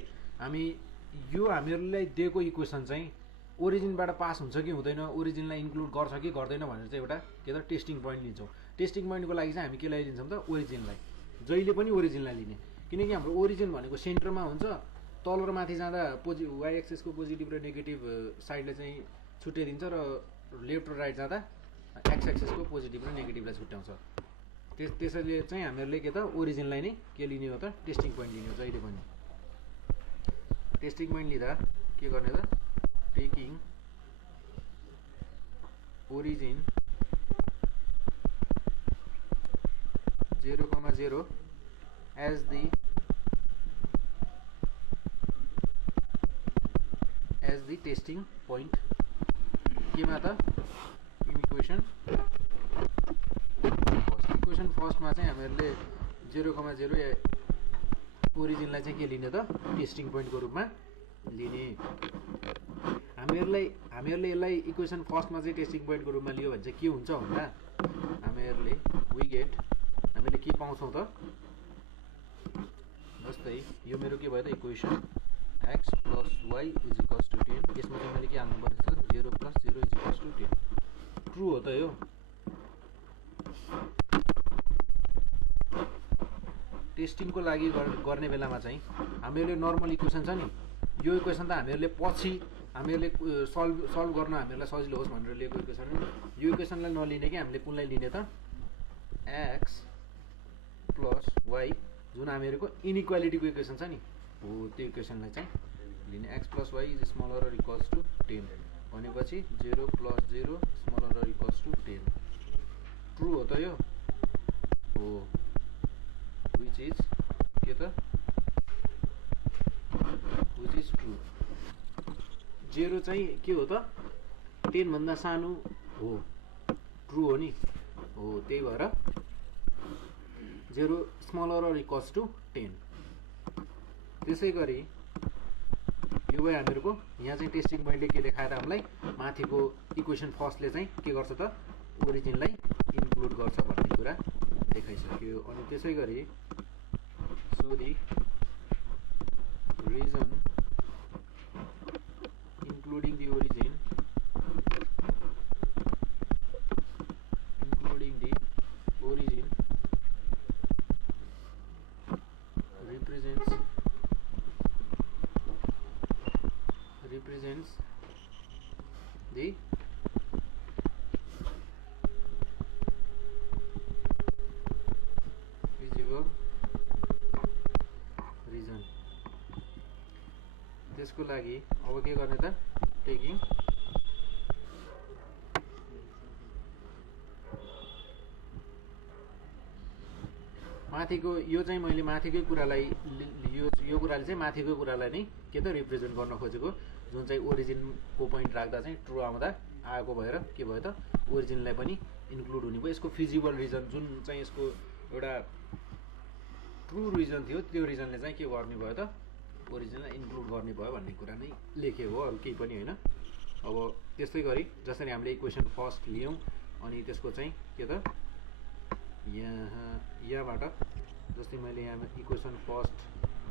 हामीहरूलाई दिएको इक्वेसन चाहिँ ओरिजिनबाट पास हुन्छ कि हुँदैन, ओरिजिनलाई इन्क्लुड गर्छ कि गर्दैन भनेर चाहिँ एउटा के त टेस्टिङ पोइन्ट लिन्छौँ। टेस्टिङ पोइन्टको लागि चाहिँ हामी केलाई लिन्छौँ त ओरिजिनलाई, जहिले पनि ओरिजिनलाई लिने, किनकि हाम्रो ओरिजिन भनेको सेन्टरमा हुन्छ। तल र माथि जाँदा y एक्सिसको पोजिटिभ र नेगेटिभ साइडले चाहिँ छुट्याइदिन्छ र लेफ्ट र राइट जाँदा x एक्सिसको पोजिटिभ र नेगेटिभलाई छुट्याउँछ। त्यसैले चाहिँ हामीहरूले के त ओरिजिनलाई नै के लिने हो त टेस्टिङ पोइन्ट लिने हो जहिले पनि। टेस्टिङ पोइन्ट लिँदा के गर्ने त taking origin 0,0 as the testing point केमा त इक्वेसन फर्स्टमा चाहिँ हामीहरूले 0,0 ओरिजिनलाई चाहिँ के लिने त टेस्टिङ पोइन्टको रूपमा लिने। हामीहरूले यसलाई इक्वेसन फर्स्टमा चाहिँ टेस्टिङ पोइन्टको रूपमा लियो भने चाहिँ के हुन्छ भन्दा हामीले के पाउँछौँ त जस्तै यो मेरो के भयो त इक्वेसन x + y = 10। यसमा चाहिँ मैले के हाल्नु पर्छ 0 + 0 = 10। ट्रु हो त यो। टेस्टिङको लागि गर्ने बेलामा चाहिँ हामीहरूले नर्मल इक्वेसन छ नि यो इक्वेसन त हामीहरूले पछि हामीहरूले सल्भ गर्न हामीहरूलाई सजिलो होस् भनेर लिएको इक्वेसन हो। यो इक्वेसनलाई नलिने कि हामीले कुनलाई लिने त x + y जुन हामीहरूको इनइक्वालिटीको इक्वेसन छ नि हो त्यो इक्वेसनलाई चाहिँ लिने। x + y = 10 भनेपछि 0 + 0 = 10। ट्रु हो त यो हो which is के त which is true। 0 चाहिँ के हो त 10 भन्दा सानो हो ट्रु हो नि हो त्यही भएर 0 = 10। त्यसै गरी यो भयो हामीहरूको यहाँ चाहिँ टेस्टिङ पोइन्टले के देखाएर हामीलाई माथिको इक्वेसन फर्स्टले चाहिँ के गर्छ त ओरिजिनलाई इन्क्लुड गर्छ भन्ने कुरा देखाइसक्यो। अनि त्यसै गरी so the region including the origin represents the feasible reason। त्यसको लागि अब के गर्ने त टेकिङ माथिको यो चाहिँ मैले माथिकै कुरालाई यो कुराले चाहिँ माथिको कुरालाई नै के त रिप्रेजेन्ट गर्न खोजेको जुन चाहिँ ओरिजिनको पोइन्ट राख्दा चाहिँ ट्रु आएको भएर के भयो त ओरिजिनलाई पनि इन्क्लुड हुने भयो। यसको फिजिबल रिजन जुन चाहिँ यसको एउटा ट्रु रिजन थियो त्यो रिजनले चाहिँ के गर्ने भयो त ओरिजिनलाई इन्क्लुड गर्ने भयो भन्ने कुरा नै लेखेको हो अरू केही पनि होइन। अब त्यस्तै गरी जसरी हामीले इक्वेसन फर्स्ट लियौँ अनि त्यसको चाहिँ के त यहाँबाट जस्तै मैले यहाँ equation first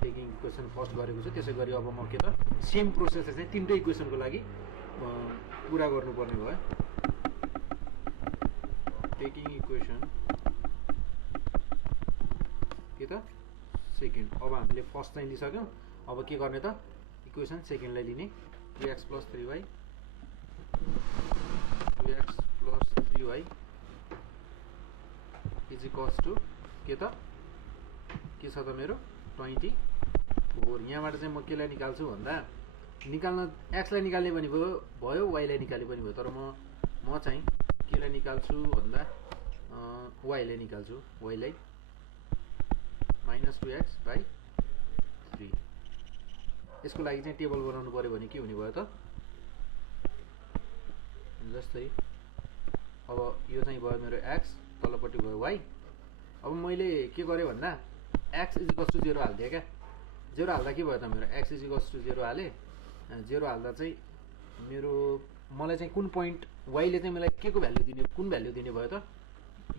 taking equation first गरेको छु त्यसै गरी अब म के त सेम प्रोसेसले चाहिँ तिनटै इक्वेसनको लागि पुरा गर्नुपर्ने भयो। टेकिङ इक्वेसन के त सेकेन्ड अब हामीले फर्स्ट चाहिँ लिइसक्यौँ अब के गर्ने त इक्वेसन सेकेन्डलाई लिने 2x + 3y 2x + 3y = के त के छ त मेरो 24। यहाँबाट चाहिँ म केलाई निकाल्छु भन्दा निकाल्न एक्सलाई निकाल्ने पनि भयो वाइलाई निकाल्ने पनि भयो तर म चाहिँ केलाई निकाल्छु भन्दा वाइलाई निकाल्छु वाइलाई -2x/3। यसको लागि चाहिँ टेबल बनाउनु पर्यो भने के हुने भयो त जस्तै अब यो चाहिँ भयो मेरो x तलपट्टि भयो y। अब मैले के गरेँ भन्दा x = 0 हालिदिएँ क्या 0 हाल्दा के भयो त मेरो x = 0 हालेँ 0 हाल्दा चाहिँ मेरो मलाई चाहिँ कुन पोइन्ट वाइले चाहिँ मलाई के को भ्याल्यु दिने कुन भ्याल्यु दिने भयो त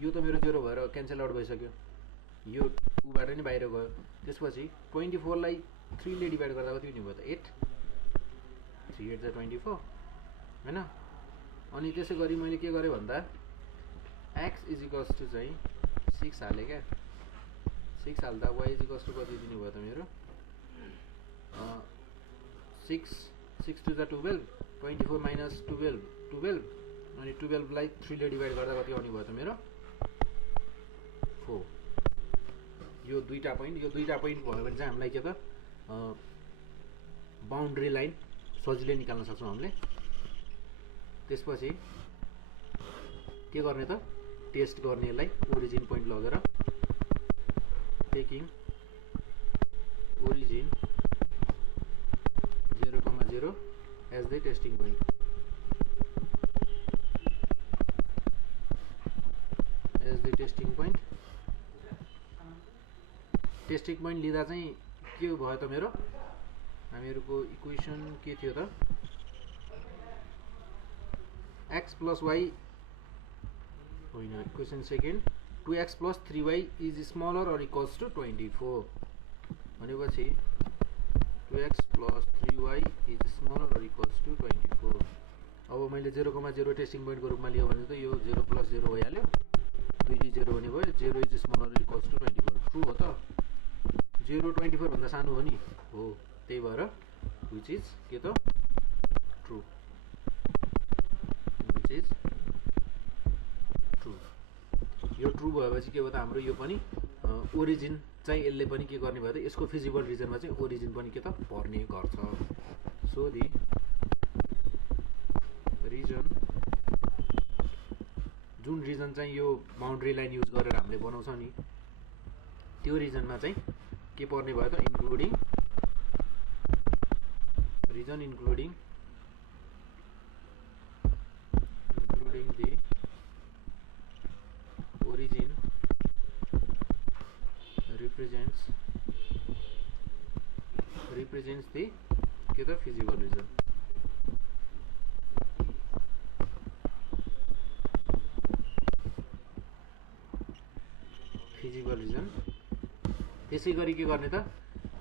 यो त मेरो 0 भएर क्यान्सल आउट भइसक्यो यो उबाट नै बाहिर गयो। त्यसपछि 24 लाई 3 ले डिभाइड गर्दा कति हुने भयो त 8 3 8 = 24 हैन। अनि त्यसै गरी मैले के गरेँ भन्दा x = चाहिँ 6 हालेँ क्या 6 हाल्दा y = कति दिने भयो त मेरो 6 2 = 12 24 - 12 12 अनि 12 लाई 3 ले डिभाइड गर्दा कति आउने भयो त मेरो यो दुईटा पोइन्ट भयो भने चाहिँ हामीलाई के त बाउन्ड्री लाइन सजिलै निकाल्न सक्छौँ हामीले। त्यसपछि के गर्ने त टेस्ट गर्ने यसलाई ओरिजिन पोइन्ट लगेर taking origin 0,0 as the testing point. Testing point लिँदा चाहिँ के भयो त मेरो हामीहरूको इक्वेसन के थियो त x + y होइन equation second 2x + 3y is smaller or equals to 24 भनेपछि 2x + 3y is smaller or equals to 24। अब मैले 0,0 टेस्टिङ पोइन्टको रूपमा लियो भने त यो 0 + 0 भइहाल्यो, 2 0 भने भयो, 0 is smaller or equals to 24। True हो त 0 24 भन्दा सानो हो नि हो, त्यही भएर विच इज के त ट्रु, विच इज ट्रु। यो ट्रु भएपछि के भयो त हाम्रो यो पनि ओरिजिन चाहिँ यसले पनि के गर्ने भयो त यसको फिजिबल रिजनमा चाहिँ ओरिजिन पनि के त पर्ने गर्छ। सो दि रिजन जुन रिजन चाहिँ यो बाउन्ड्री लाइन युज गरेर हामीले बनाउँछौँ नि त्यो रिजनमा चाहिँ के पर्ने भयो त including region including the origin represents the के त फिजिबल रिजन। फिजिबल रिजन त्यसै गरी के गर्ने त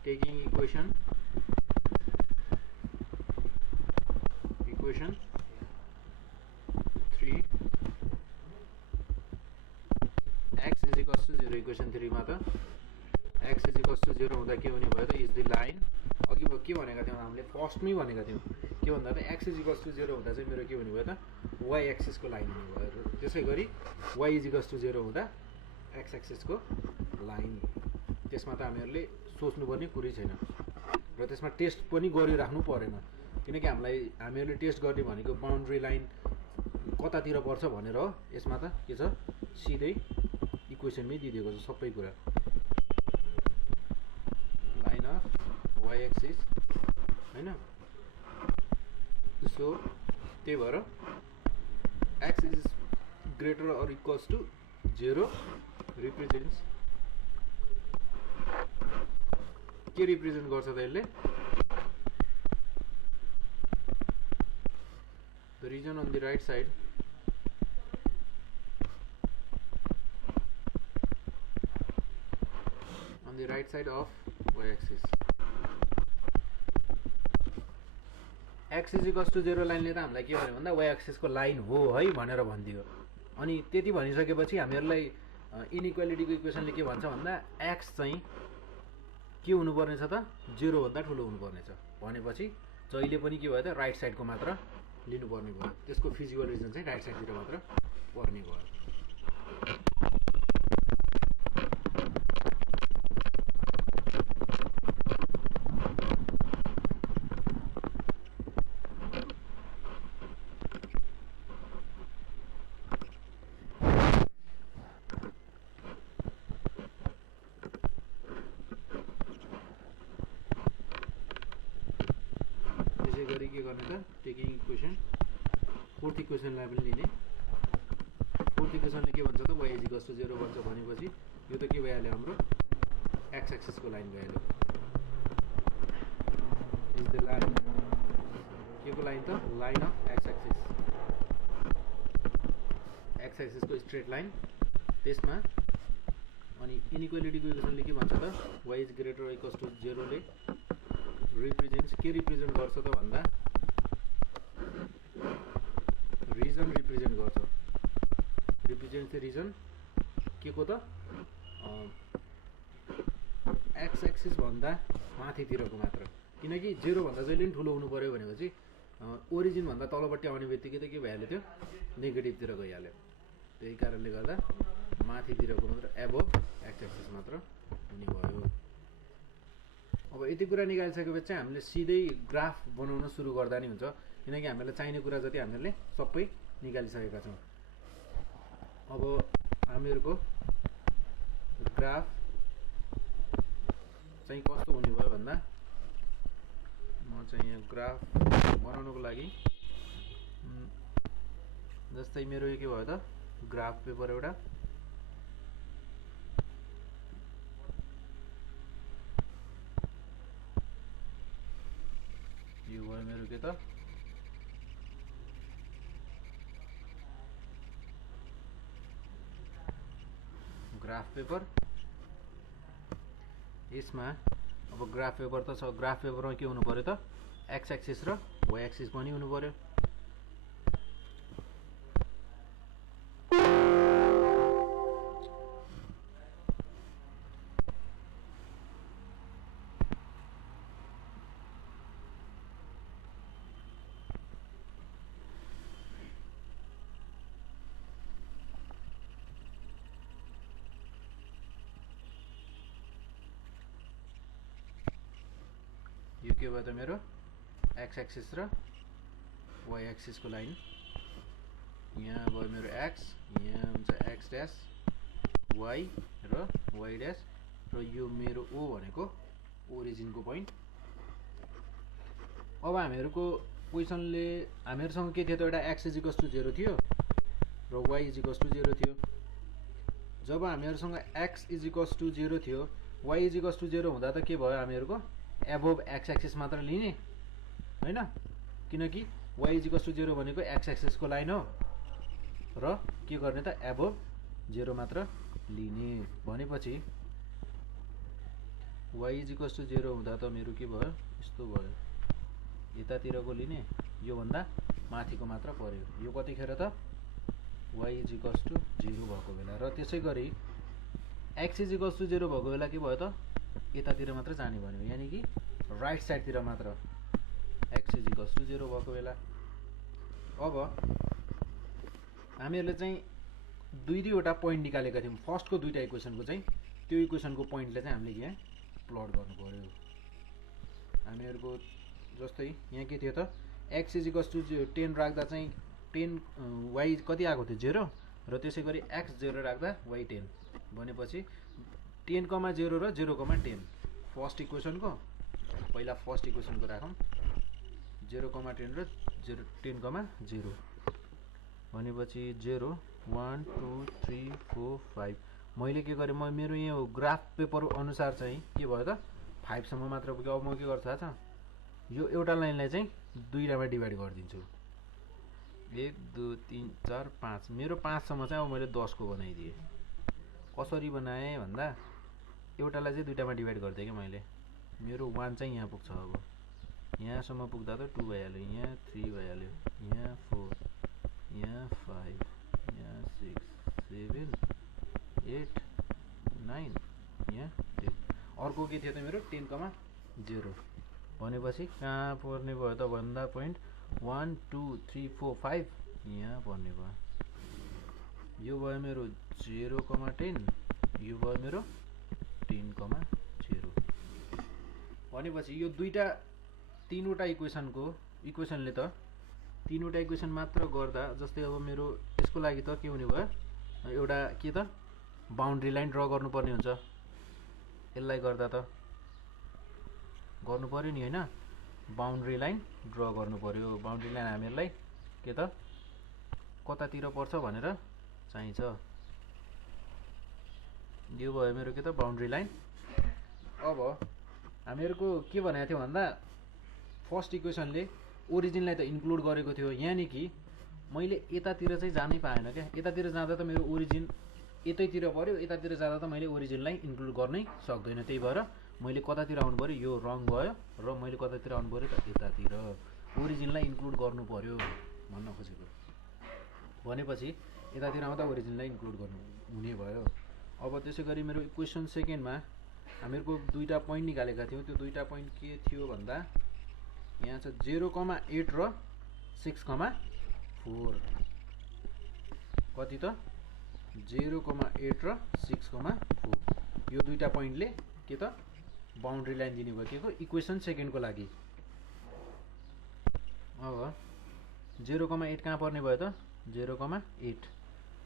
taking equation equation 3 x is equals to 0 equation 3 मा त x इज इक्वल्स टु 0 हुँदा के हुने भयो त इज द लाइन अघि के भनेका थियौँ हामीले फर्स्टमै भनेका थियौँ के भन्दा त x इज इक्वल्स टु 0 हुँदा चाहिँ मेरो के हुने भयो त y एक्सिसको लाइन हुने भयो। त्यसै गरी y इज इक्वल्स टु 0 हुँदा x एक्सिसको लाइन। त्यसमा त हामीहरूले सोच्नुपर्ने कुरै छैन र त्यसमा टेस्ट पनि गरिराख्नु परेन किनकि हामीहरूले टेस्ट गर्ने भनेको बाउन्ड्री लाइन कतातिर पर्छ भनेर हो। यसमा त के छ सिधै इक्वेसनमै दिइदिएको छ सबै कुरा, लाइन अफ y एक्सिस हैन। सो त्यही भएर x is greater or equals to 0 represents के रिप्रेजेन्ट गर्छ त यसले the region on the right side of y axis. x is equals to 0 लाइनले त हामीलाई के भन्यो भन्दा y एक्सिसको लाइन हो है भनेर भनिदियो। अनि त्यति भनिसकेपछि हामीहरूलाई इनइक्वालिटीको इक्वेसनले के भन्छ भन्दा x चाहिँ के हुनुपर्ने छ त 0 भन्दा ठुलो हुनुपर्ने छ भनेपछि जहिले पनि के भयो त राइट साइडको मात्र लिनुपर्ने भयो। त्यसको फिजिबल रिजन चाहिँ राइट साइडतिर मात्र पर्ने भयो। के गर्ने त टेकिङ इक्वेसन फोर्थ इक्वेसनलाई पनि लिने। फोर्थ इक्वेसनले के भन्छ त y इज इक्वल्स टु 0 भन्छ भनेपछि यो त के भइहाल्यो हाम्रो x एक्सिसको लाइन भइहाल्यो। इज द लाइन के को लाइन त line of x axis, x एक्सिसको स्ट्रेट लाइन। त्यसमा अनि इनइक्वालिटीको इक्वेसनले के भन्छ त y is greater equals to 0 ले रिप्रेजेन्ट्स के रिप्रेजेन्ट गर्छ त भन्दा रिजन रिप्रेजेन्ट गर्छ। रिप्रेजेन्ट्स द रिजन के को त एक्स एक्सिस भन्दा माथितिरको मात्र, किनकि 0 भन्दा जहिले पनि ठुलो हुनु पर्यो भनेपछि ओरिजिन भन्दा तलपट्टि आउने बित्तिकै त के भइहाल्यो त्यो नेगेटिभतिर गइहाल्यो। त्यही कारणले गर्दा माथितिरको मात्र एबोभ एक्स एक्सिस मात्र हुने भयो। अब यति कुरा निकालिसकेपछि चाहिँ हामीले सिधै ग्राफ बनाउन सुरु गर्दा नि हुन्छ, किनकि हामीलाई चाहिने कुरा जति हामीले सबै निकालिसकेका छौँ। अब हामीहरूको ग्राफ चाहिँ कस्तो हुने भयो भन्दा, म चाहिँ यहाँ ग्राफ बनाउनको लागि जस्तै मेरो यो के भयो त ग्राफ पेपर एउटा यो भयो मेरो के त ग्राफ पेपर। यसमा अब ग्राफ पेपर त छ, ग्राफ पेपरमा के हुनु पर्यो त एक्स एक्सिस र वाइ एक्सिस पनि हुनु पर्यो। यो के भयो त मेरो एक्स एक्सिस र वाइ एक्सिसको लाइन। यहाँ भयो मेरो एक्स, यहाँ हुन्छ एक्स ड्यास वाइ र वाइ ड्यास, र यो मेरो ओ भनेको ओरिजिनको पोइन्ट। अब हामीहरूको क्वेसनले हामीहरूसँग के थियो त एउटा एक्स इजिकल्स टु 0 थियो र वाइ इजिकल्स टु 0 थियो। जब हामीहरूसँग एक्स इजिकल्स टु 0 थियो, वाइ इजिकल्स टु 0 हुँदा त के भयो हामीहरूको एबोभ एक्स एक्सिस मात्र लिने हैन, किनकि वाइ इजिकल्स टु 0 भनेको एक्स एक्सिसको लाइन हो र के गर्ने त एबोभ 0 मात्र लिने। भनेपछि वाइ इजिकल्स टु 0 हुँदा त मेरो के भयो यस्तो भयो, यतातिरको लिने, यो भन्दा माथिको मात्र पर्यो। यो कतिखेर त वाइ इजिकल्स टु 0 भएको बेला, र त्यसै गरी एक्स इजिकल्स टु 0 भएको बेला के भयो त यतातिर मात्र जाने भन्यो, यानि कि राइट साइडतिर मात्र एक्स इजिकल्स टु 0 भएको बेला। अब हामीहरूले चाहिँ दुईवटा पोइन्ट निकालेका थियौँ। फर्स्टको दुईटा इक्वेसनको चाहिँ त्यो इक्वेसनको पोइन्टले चाहिँ हामीले यहाँ प्लट गर्नु पर्यो। हामीहरूको जस्तै यहाँ के थियो त एक्स इजिकल्स टु 10 राख्दा चाहिँ 10 वाइ कति आएको थियो 0, र त्यसै गरी एक्स 0 राख्दा वाइ 10। भनेपछि 10,0 र 0,10 फर्स्ट इक्वेसनको पहिला फर्स्ट इक्वेसनको राखौँ 0,10 र 10,0 भनेपछि 0 1 2 3 4 5। मैले के गरेँ, म मेरो यो ग्राफ पेपर अनुसार चाहिँ के भयो त 5 सम्म मात्र पुग्यो। अब म के गर्छु थाहा छ, यो एउटा लाइनलाई चाहिँ दुईटामा डिभाइड गरिदिन्छु, 1 2 3 4 5। मेरो 5 सम्म चाहिँ अब मैले 10 को बनाइदिएँ। कसरी बनाएँ भन्दा एउटालाई चाहिँ दुईटामा डिभाइड गरिदिएँ क्या मैले। मेरो 1 चाहिँ यहाँ पुग्छ, अब यहाँसम्म पुग्दा त 2 भइहाल्यो, यहाँ 3 भइहाल्यो, यहाँ 4, यहाँ 5, यहाँ 6 7 8 9, यहाँ 10। अर्को के थियो त मेरो 10,0 भनेपछि कहाँ पर्ने भयो त भन्दा पोइन्ट 1 2 3 4 5 यहाँ पर्ने भयो। यो भयो मेरो 0,10, यो भयो मेरो 10,0। भनेपछि यो तीनवटा इक्वेसनले त तीनवटा इक्वेसन मात्र गर्दा, जस्तै अब मेरो यसको लागि त के हुने भयो, एउटा के त बाउन्ड्री लाइन ड्र गर्नुपर्ने हुन्छ। यसलाई गर्दा त गर्नु पर्यो नि हैन, बाउन्ड्री लाइन ड्र गर्नु पर्यो। बाउन्ड्री लाइन हामीहरूलाई के त कतातिर पर्छ भनेर चाहिन्छ। यो भयो मेरो के त बाउन्ड्री लाइन। अब हामीहरूको के भनेको थियो भन्दा फर्स्ट इक्वेसनले ओरिजिनलाई त इन्क्लुड गरेको थियो, यानि कि मैले यतातिर चाहिँ जानै पाएन क्या। यतातिर जाँदा त मेरो ओरिजिन यतैतिर पर्यो, यतातिर जाँदा त मैले ओरिजिनलाई इन्क्लुड गर्नै सक्दैन। त्यही भएर मैले कतातिर आउनु पर्यो, यो रङ भयो, र मैले कतातिर आउनु पर्यो त यतातिर। ओरिजिनलाई इन्क्लुड गर्नु पर्यो भन्न खोजेको। भनेपछि यतातिर आउँदा ओरिजिनलाई इन्क्लुड गर्नु हुने भयो। अब त्यसै गरी मेरो इक्वेसन सेकेन्डमा हामीहरूको दुईटा पोइन्ट निकालेका थियौँ। त्यो दुईटा पोइन्ट के थियो भन्दा यहाँ छ 0,8 र 6,4। कति त 0,8 र 6,4। यो दुईटा पोइन्टले के त बाउन्ड्री लाइन दिने भयो के को इक्वेसन सेकेन्डको लागि। अब 0,8 कहाँ पर्ने भयो त 0,8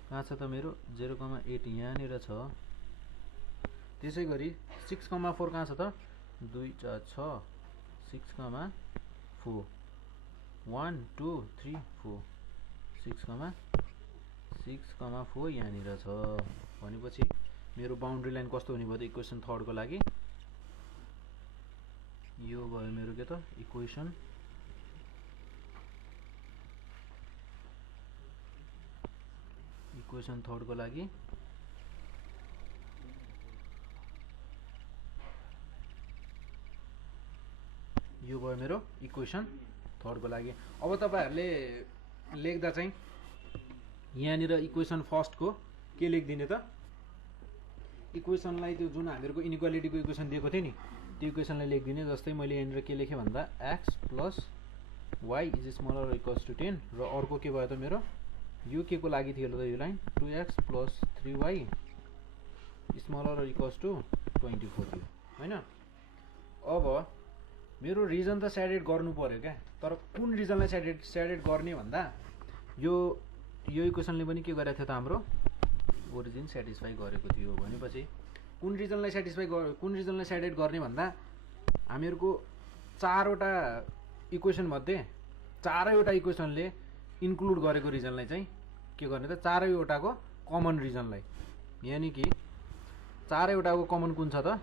कहाँ छ त मेरो 0,8 यहाँनिर छ। त्यसै गरी 6,4 कहाँ छ त 2 4 6 6,4 1 2 3 4 6,4 यहाँनिर छ। भनेपछि मेरो बाउन्ड्री लाइन कस्तो हुने भयो त इक्वेसन थर्डको लागि यो भयो मेरो के त इक्वेसन थर्डको लागि यो भयो मेरो इक्वेसन थर्डको लागि। अब तपाईहरुले लेख्दा चाहिँ यहाँनिर इक्वेसन फर्स्टको के लेखिदिने त इक्वेसनलाई त्यो जुन हामीहरुको इनइक्वालिटीको इक्वेसन दिएको थियो नि त्यो इक्वेसनलाई लेखिदिने। जस्तै मैले यहाँनिर के लेखेँ भन्दा x + y = 10 र अर्को के भयो त मेरो यो के को लागि थियो त यो लाइन 2x + 3y ≤ 24 थियो हैन। अब मेरो रिजन त स्याटिस्फाई गर्नु पर्यो क्या, तर कुन रिजनलाई स्याटिस्फाई गर्ने भन्दा यो इक्वेसनले पनि के गरेको थियो त हाम्रो ओरिजिन स्याटिस्फाई गरेको थियो। भनेपछि कुन रिजनलाई स्याटिस्फाई गर्ने भन्दा हामीहरुको चारवटा इक्वेसन मध्ये चारैवटा इक्वेसनले इन्क्लुड गरेको रिजनलाई चाहिँ के गर्ने त चारैवटाको कमन रिजनलाई, यानी कि चारैवटाको कमन कुन छ त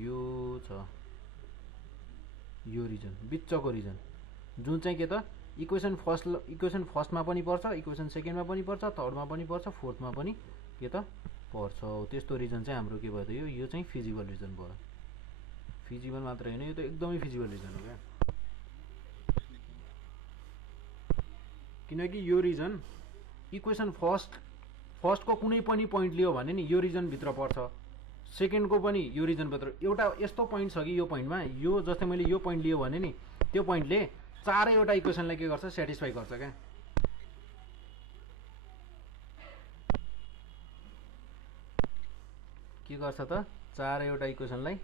यो छ यो रिजन बिचको रिजन जुन चाहिँ के त इक्वेसन फर्स्टमा पनि पर्छ, इक्वेसन सेकेन्डमा पनि पर्छ, थर्डमा पनि पर्छ, फोर्थमा पनि के त पर्छ। त्यस्तो रिजन चाहिँ हाम्रो के भयो त यो चाहिँ फिजिबल रिजन भयो। फिजिबल मात्र हैन यो त एकदमै फिजिबल रिजन हो क्या, किनकि यो रिजन इक्वेसन फर्स्टको कुनै पनि पोइन्ट लियो भने नि यो रिजन भित्र पर्छ, सेकेन्डको पनि यो रिजन भित्र एउटा यस्तो पोइन्ट छ कि यो पोइन्टमा यो जस्तै मैले यो पोइन्ट लियो भने नि त्यो पोइन्टले चारैवटा इक्वेसनलाई के गर्छ स्याटिस्फाई गर्छ क्या। के गर्छ त चारैवटा इक्वेसनलाई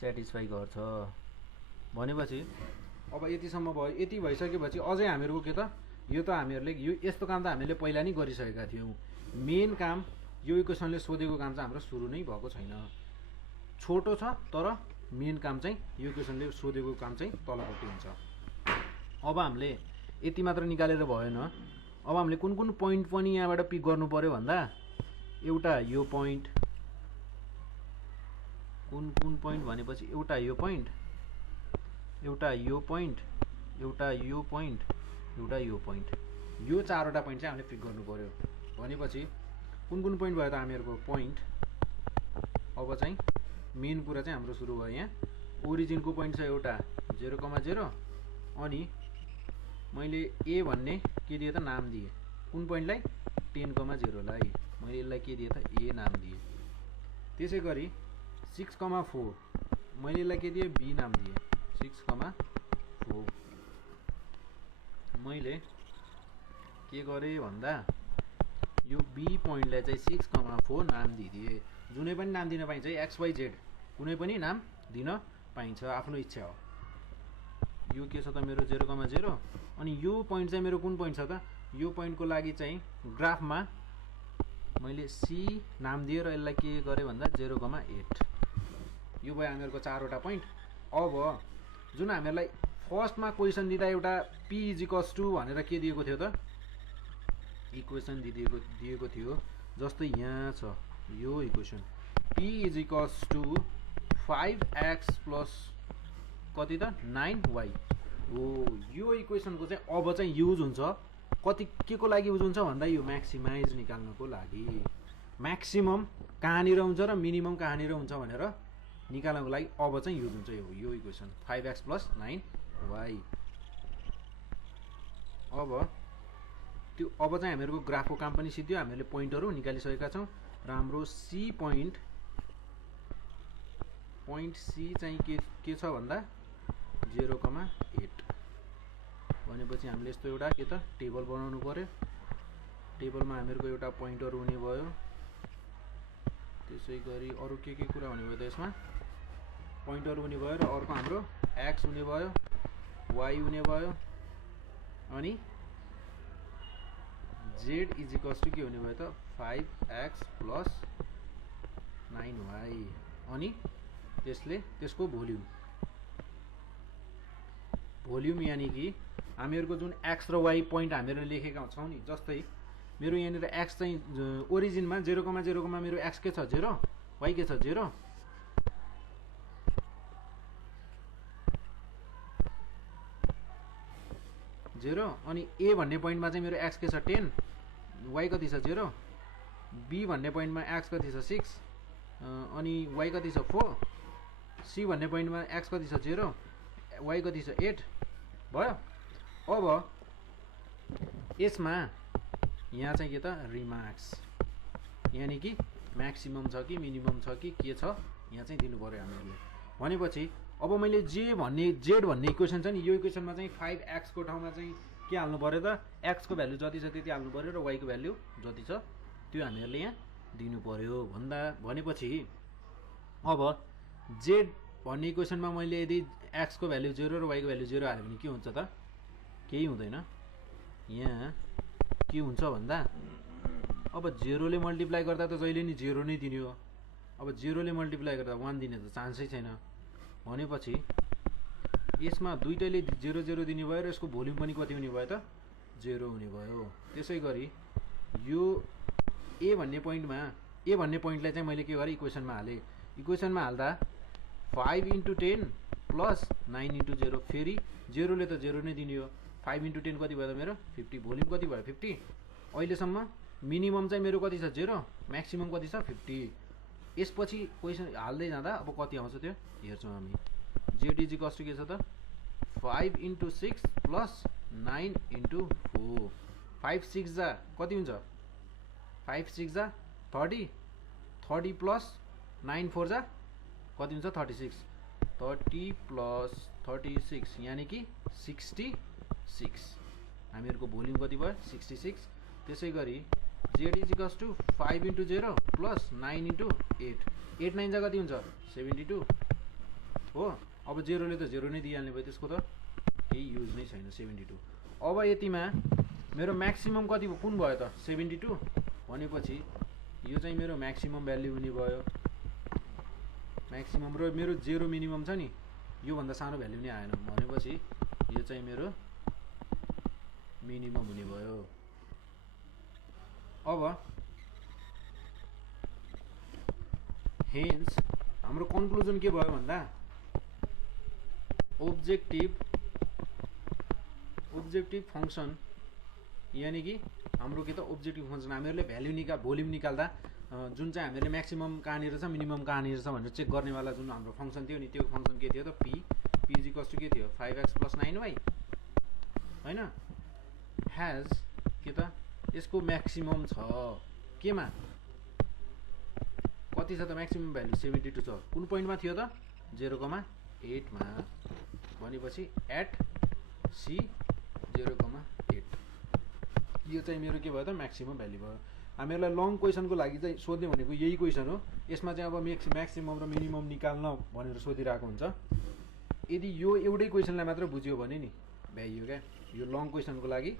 स्याटिस्फाई गर्छ। भनेपछि अब यतिसम्म भयो। यति भइसकेपछि अझै हामीहरुको के त यो त हामीहरुले यो यस्तो काम त हामीले पहिला नै गरिसकेका थियौं। मेन काम यो इक्वेसनले सोधेको काम चाहिँ हाम्रो सुरु नै भएको छैन, छोटो छ तर मेन काम चाहिँ यो इक्वेसनले सोधेको काम चाहिँ तलपट्टि हुन्छ। अब हामीले यति मात्र निकालेर भएन, अब हामीले कुन कुन पोइन्ट पनि यहाँबाट पिक गर्नु पर्यो भन्दा एउटा यो पोइन्ट, कुन पोइन्ट भनेपछि एउटा यो पोइन्ट, एउटा यो पोइन्ट, एउटा यो पोइन्ट, एउटा यो पोइन्ट, यो चारवटा पोइन्ट चाहिँ हामीले पिक गर्नु पर्यो। भनेपछि कुन पोइन्ट भयो त हामीहरुको पोइन्ट। अब चाहिँ मेन कुरा चाहिँ हाम्रो सुरु भयो। यहाँ ओरिजिनको पोइन्ट छ एउटा 0,0 अनि मैले ए भन्ने के दिए त नाम दिए, कुन पोइन्टलाई 10,0 लाई मैले यसलाई के दिए त ए नाम दिए। त्यसै गरी 6,4 मैले यसलाई के दिए बी नाम दिए 6,4। मैले के गरे भन्दा यो बी पोइन्टलाई चाहिँ 6,4 नाम दिदिए। जुनै पनि नाम दिन पाइन्छ, XYZ कुनै पनि नाम दिन पाइन्छ, आफ्नो इच्छा हो। यो के छ त मेरो 0,0 अनि यो पोइन्ट चाहिँ मेरो कुन पोइन्ट छ त यो पोइन्टको लागि चाहिँ ग्राफमा मैले सी नाम दिए र यसलाई के गरे भन्दा 0,8। यो भयो हामीहरुको चारवटा पोइन्ट। अब जुन हामीहरुलाई फर्स्टमा क्वेशन दिँदा एउटा p = भनेर के दिएको थियो त इक्वेसन दिएको थियो। जस्तै यहाँ छ यो इक्वेसन p = 5x + कति त 9y हो। यो इक्वेसनको चाहिँ अब चाहिँ युज हुन्छ कति के को लागि युज हुन्छ भन्दा यो म्याक्सिमाइज निकाल्नको लागि, म्याक्सिमम कहाँनिर हुन्छ र मिनिमम कहाँनिर हुन्छ भनेर निकाल्नको लागि अब चाहिँ युज हुन्छ यो इक्वेसन 5x + 9y। अब चाहिँ हामीहरुको ग्राफको काम पनि सिद्धियो, हामीले पोइन्टहरु निकालिसकेका छौं र हाम्रो सी पोइन्ट सी चाहिँ के छ भन्दा 0,8। भनेपछि हामीले यस्तो एउटा के त टेबल बनाउनु पर्यो। टेबलमा हामीहरुको एउटा पोइन्टहरु हुने भयो त्यसै गरी अरू के कुरा हुने भयो त यसमा पोइन्टर हुने भयो र अर्को हाम्रो एक्स हुने भयो वाई हुने भयो अनि जेड इज इक्वल्स टु के हुने भयो त 5x + 9y अनि त्यसको भोल्युम यानी कि हामीहरुको जुन x र y पोइन्ट हामीहरुले लेखेका छौं नि जस्तै मेरो यहाँनिर x चाहिँ ओरिजिनमा 0,0 मा मेरो x के छ 0 y के छ 0 अनि a भन्ने पोइन्टमा चाहिँ मेरो x के छ 10 y कति छ 0 b भन्ने पोइन्टमा x कति छ 6 अनि y कति छ 4 c भन्ने पोइन्टमा x कति छ 0 y कति छ 8 भयो। अब यसमा यहाँ चाहिँ के त रिमार्क्स यानी कि म्याक्सिमम छ कि मिनिमम छ कि के छ यहाँ चाहिँ दिनु पर्यो हामीहरुले। भनेपछि अब मैले जेड भन्ने इक्वेसन छ नि यो इक्वेसनमा चाहिँ 5x को ठाउँमा चाहिँ के हाल्नु पर्यो त x को भ्यालु जति छ त्यति हाल्नु पर्यो र y को भ्यालु जति छ त्यो हामीहरुले यहाँ दिनु पर्यो भनेपछि अब जेड भन्ने इक्वेसनमा मैले यदि x को भ्यालु 0 र y को भ्यालु 0 हाल्यो भने के हुन्छ त केही हुँदैन। यहाँ के हुन्छ भन्दा अब 0 ले मल्टिप्लाई गर्दा त जहिले नि 0 नै दिने हो। अब 0 ले मल्टिप्लाई गर्दा 1 दिने त चान्सै छैन। भनेपछि यसमा दुईटैले 0 0 दिने भयो र यसको भोल्युम पनि कति हुने भयो त 0 हुने भयो। त्यसै गरी यो a भन्ने पोइन्टलाई चाहिँ मैले के गरे इक्वेसनमा हाले। इक्वेसनमा हाल्दा 5 × 10 + 9 × 0 फेरि 0 ले त 0 नै दिने हो। 5 × 10 कति भयो त मेरो 50 भोल्युम कति भयो 50। अहिलेसम्म मिनिमम चाहिँ मेरो कति छ 0 म्याक्सिमम कति छ 50। यसपछि क्वेसन हाल्दै जाँदा अब कति आउँछ त्यो हेर्छौं हामी। z = के छ त 5 × 6 + 9 × 4 5 6 जा कति हुन्छ 5 6 जा 30 30 + 9 4 जा कति हुन्छ 36 30 + 36 यानी कि 66 हामीहरुको भोल्युम कति भयो 66। त्यसै गरी z = 5 × 0 + 9 × 8 8 9 जा कति हुन्छ 72 हो। अब 0 ले त 0 नै दिइहाल्ने भयो त्यसको त केही युज नै छैन 72। अब यतिमा मेरो म्याक्सिमम कति कुन भयो त 72 भनेपछि यो चाहिँ मेरो म्याक्सिमम भ्यालु हुने भयो। म्याक्सिमम र मेरो 0 मिनिमम छ नि यो भन्दा सानो भ्यालु नै आएन भनेपछि यो चाहिँ मेरो मिनिमम हुने भयो। अब हेन्स हाम्रो कन्क्लुजन के भयो भन्दा ऑब्जेक्टिभ फंक्शन यानी कि हाम्रो के त ऑब्जेक्टिभ फंक्शन हामीहरुले भ्यालु भोल्युम निकाल्दा जुन चाहिँ हामीले म्याक्सिमम कहाँनिर छ मिनिमम कहाँनिर छ भनेर चेक गर्नेवाला जुन हाम्रो फंक्शन थियो नि त्यो फंक्शन के थियो त p = के थियो 5x + 9y हैन हैज के त यसको म्याक्सिमम छ केमा कति छ त म्याक्सिमम भ्यालु 72 छ। कुन पोइन्टमा थियो त 0,8 मा भनेपछि एट c 0,8 यो चाहिँ मेरो के भयो त म्याक्सिमम भ्यालु भयो। हामीहरुलाई लङ क्वेशनको लागि चाहिँ सोध्ने भनेको यही क्वेशन हो। यसमा चाहिँ अब म्याक्सिमम र मिनिमम निकाल्न भनेर सोधिरहेको हुन्छ। यदि यो एउटै क्वेशनलाई मात्र बुझ्यो भने नि भ्याइयो क्या। यो लङ क्वेशनको लागि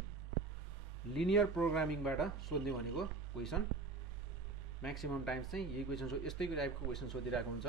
लिनियर प्रोग्रामिङबाट सोध्ने भनेको क्वेशन म्याक्सिमम टाइम्स चाहिँ यही क्वेशन यस्तै टाइपको क्वेशन सोधिरहेको हुन्छ।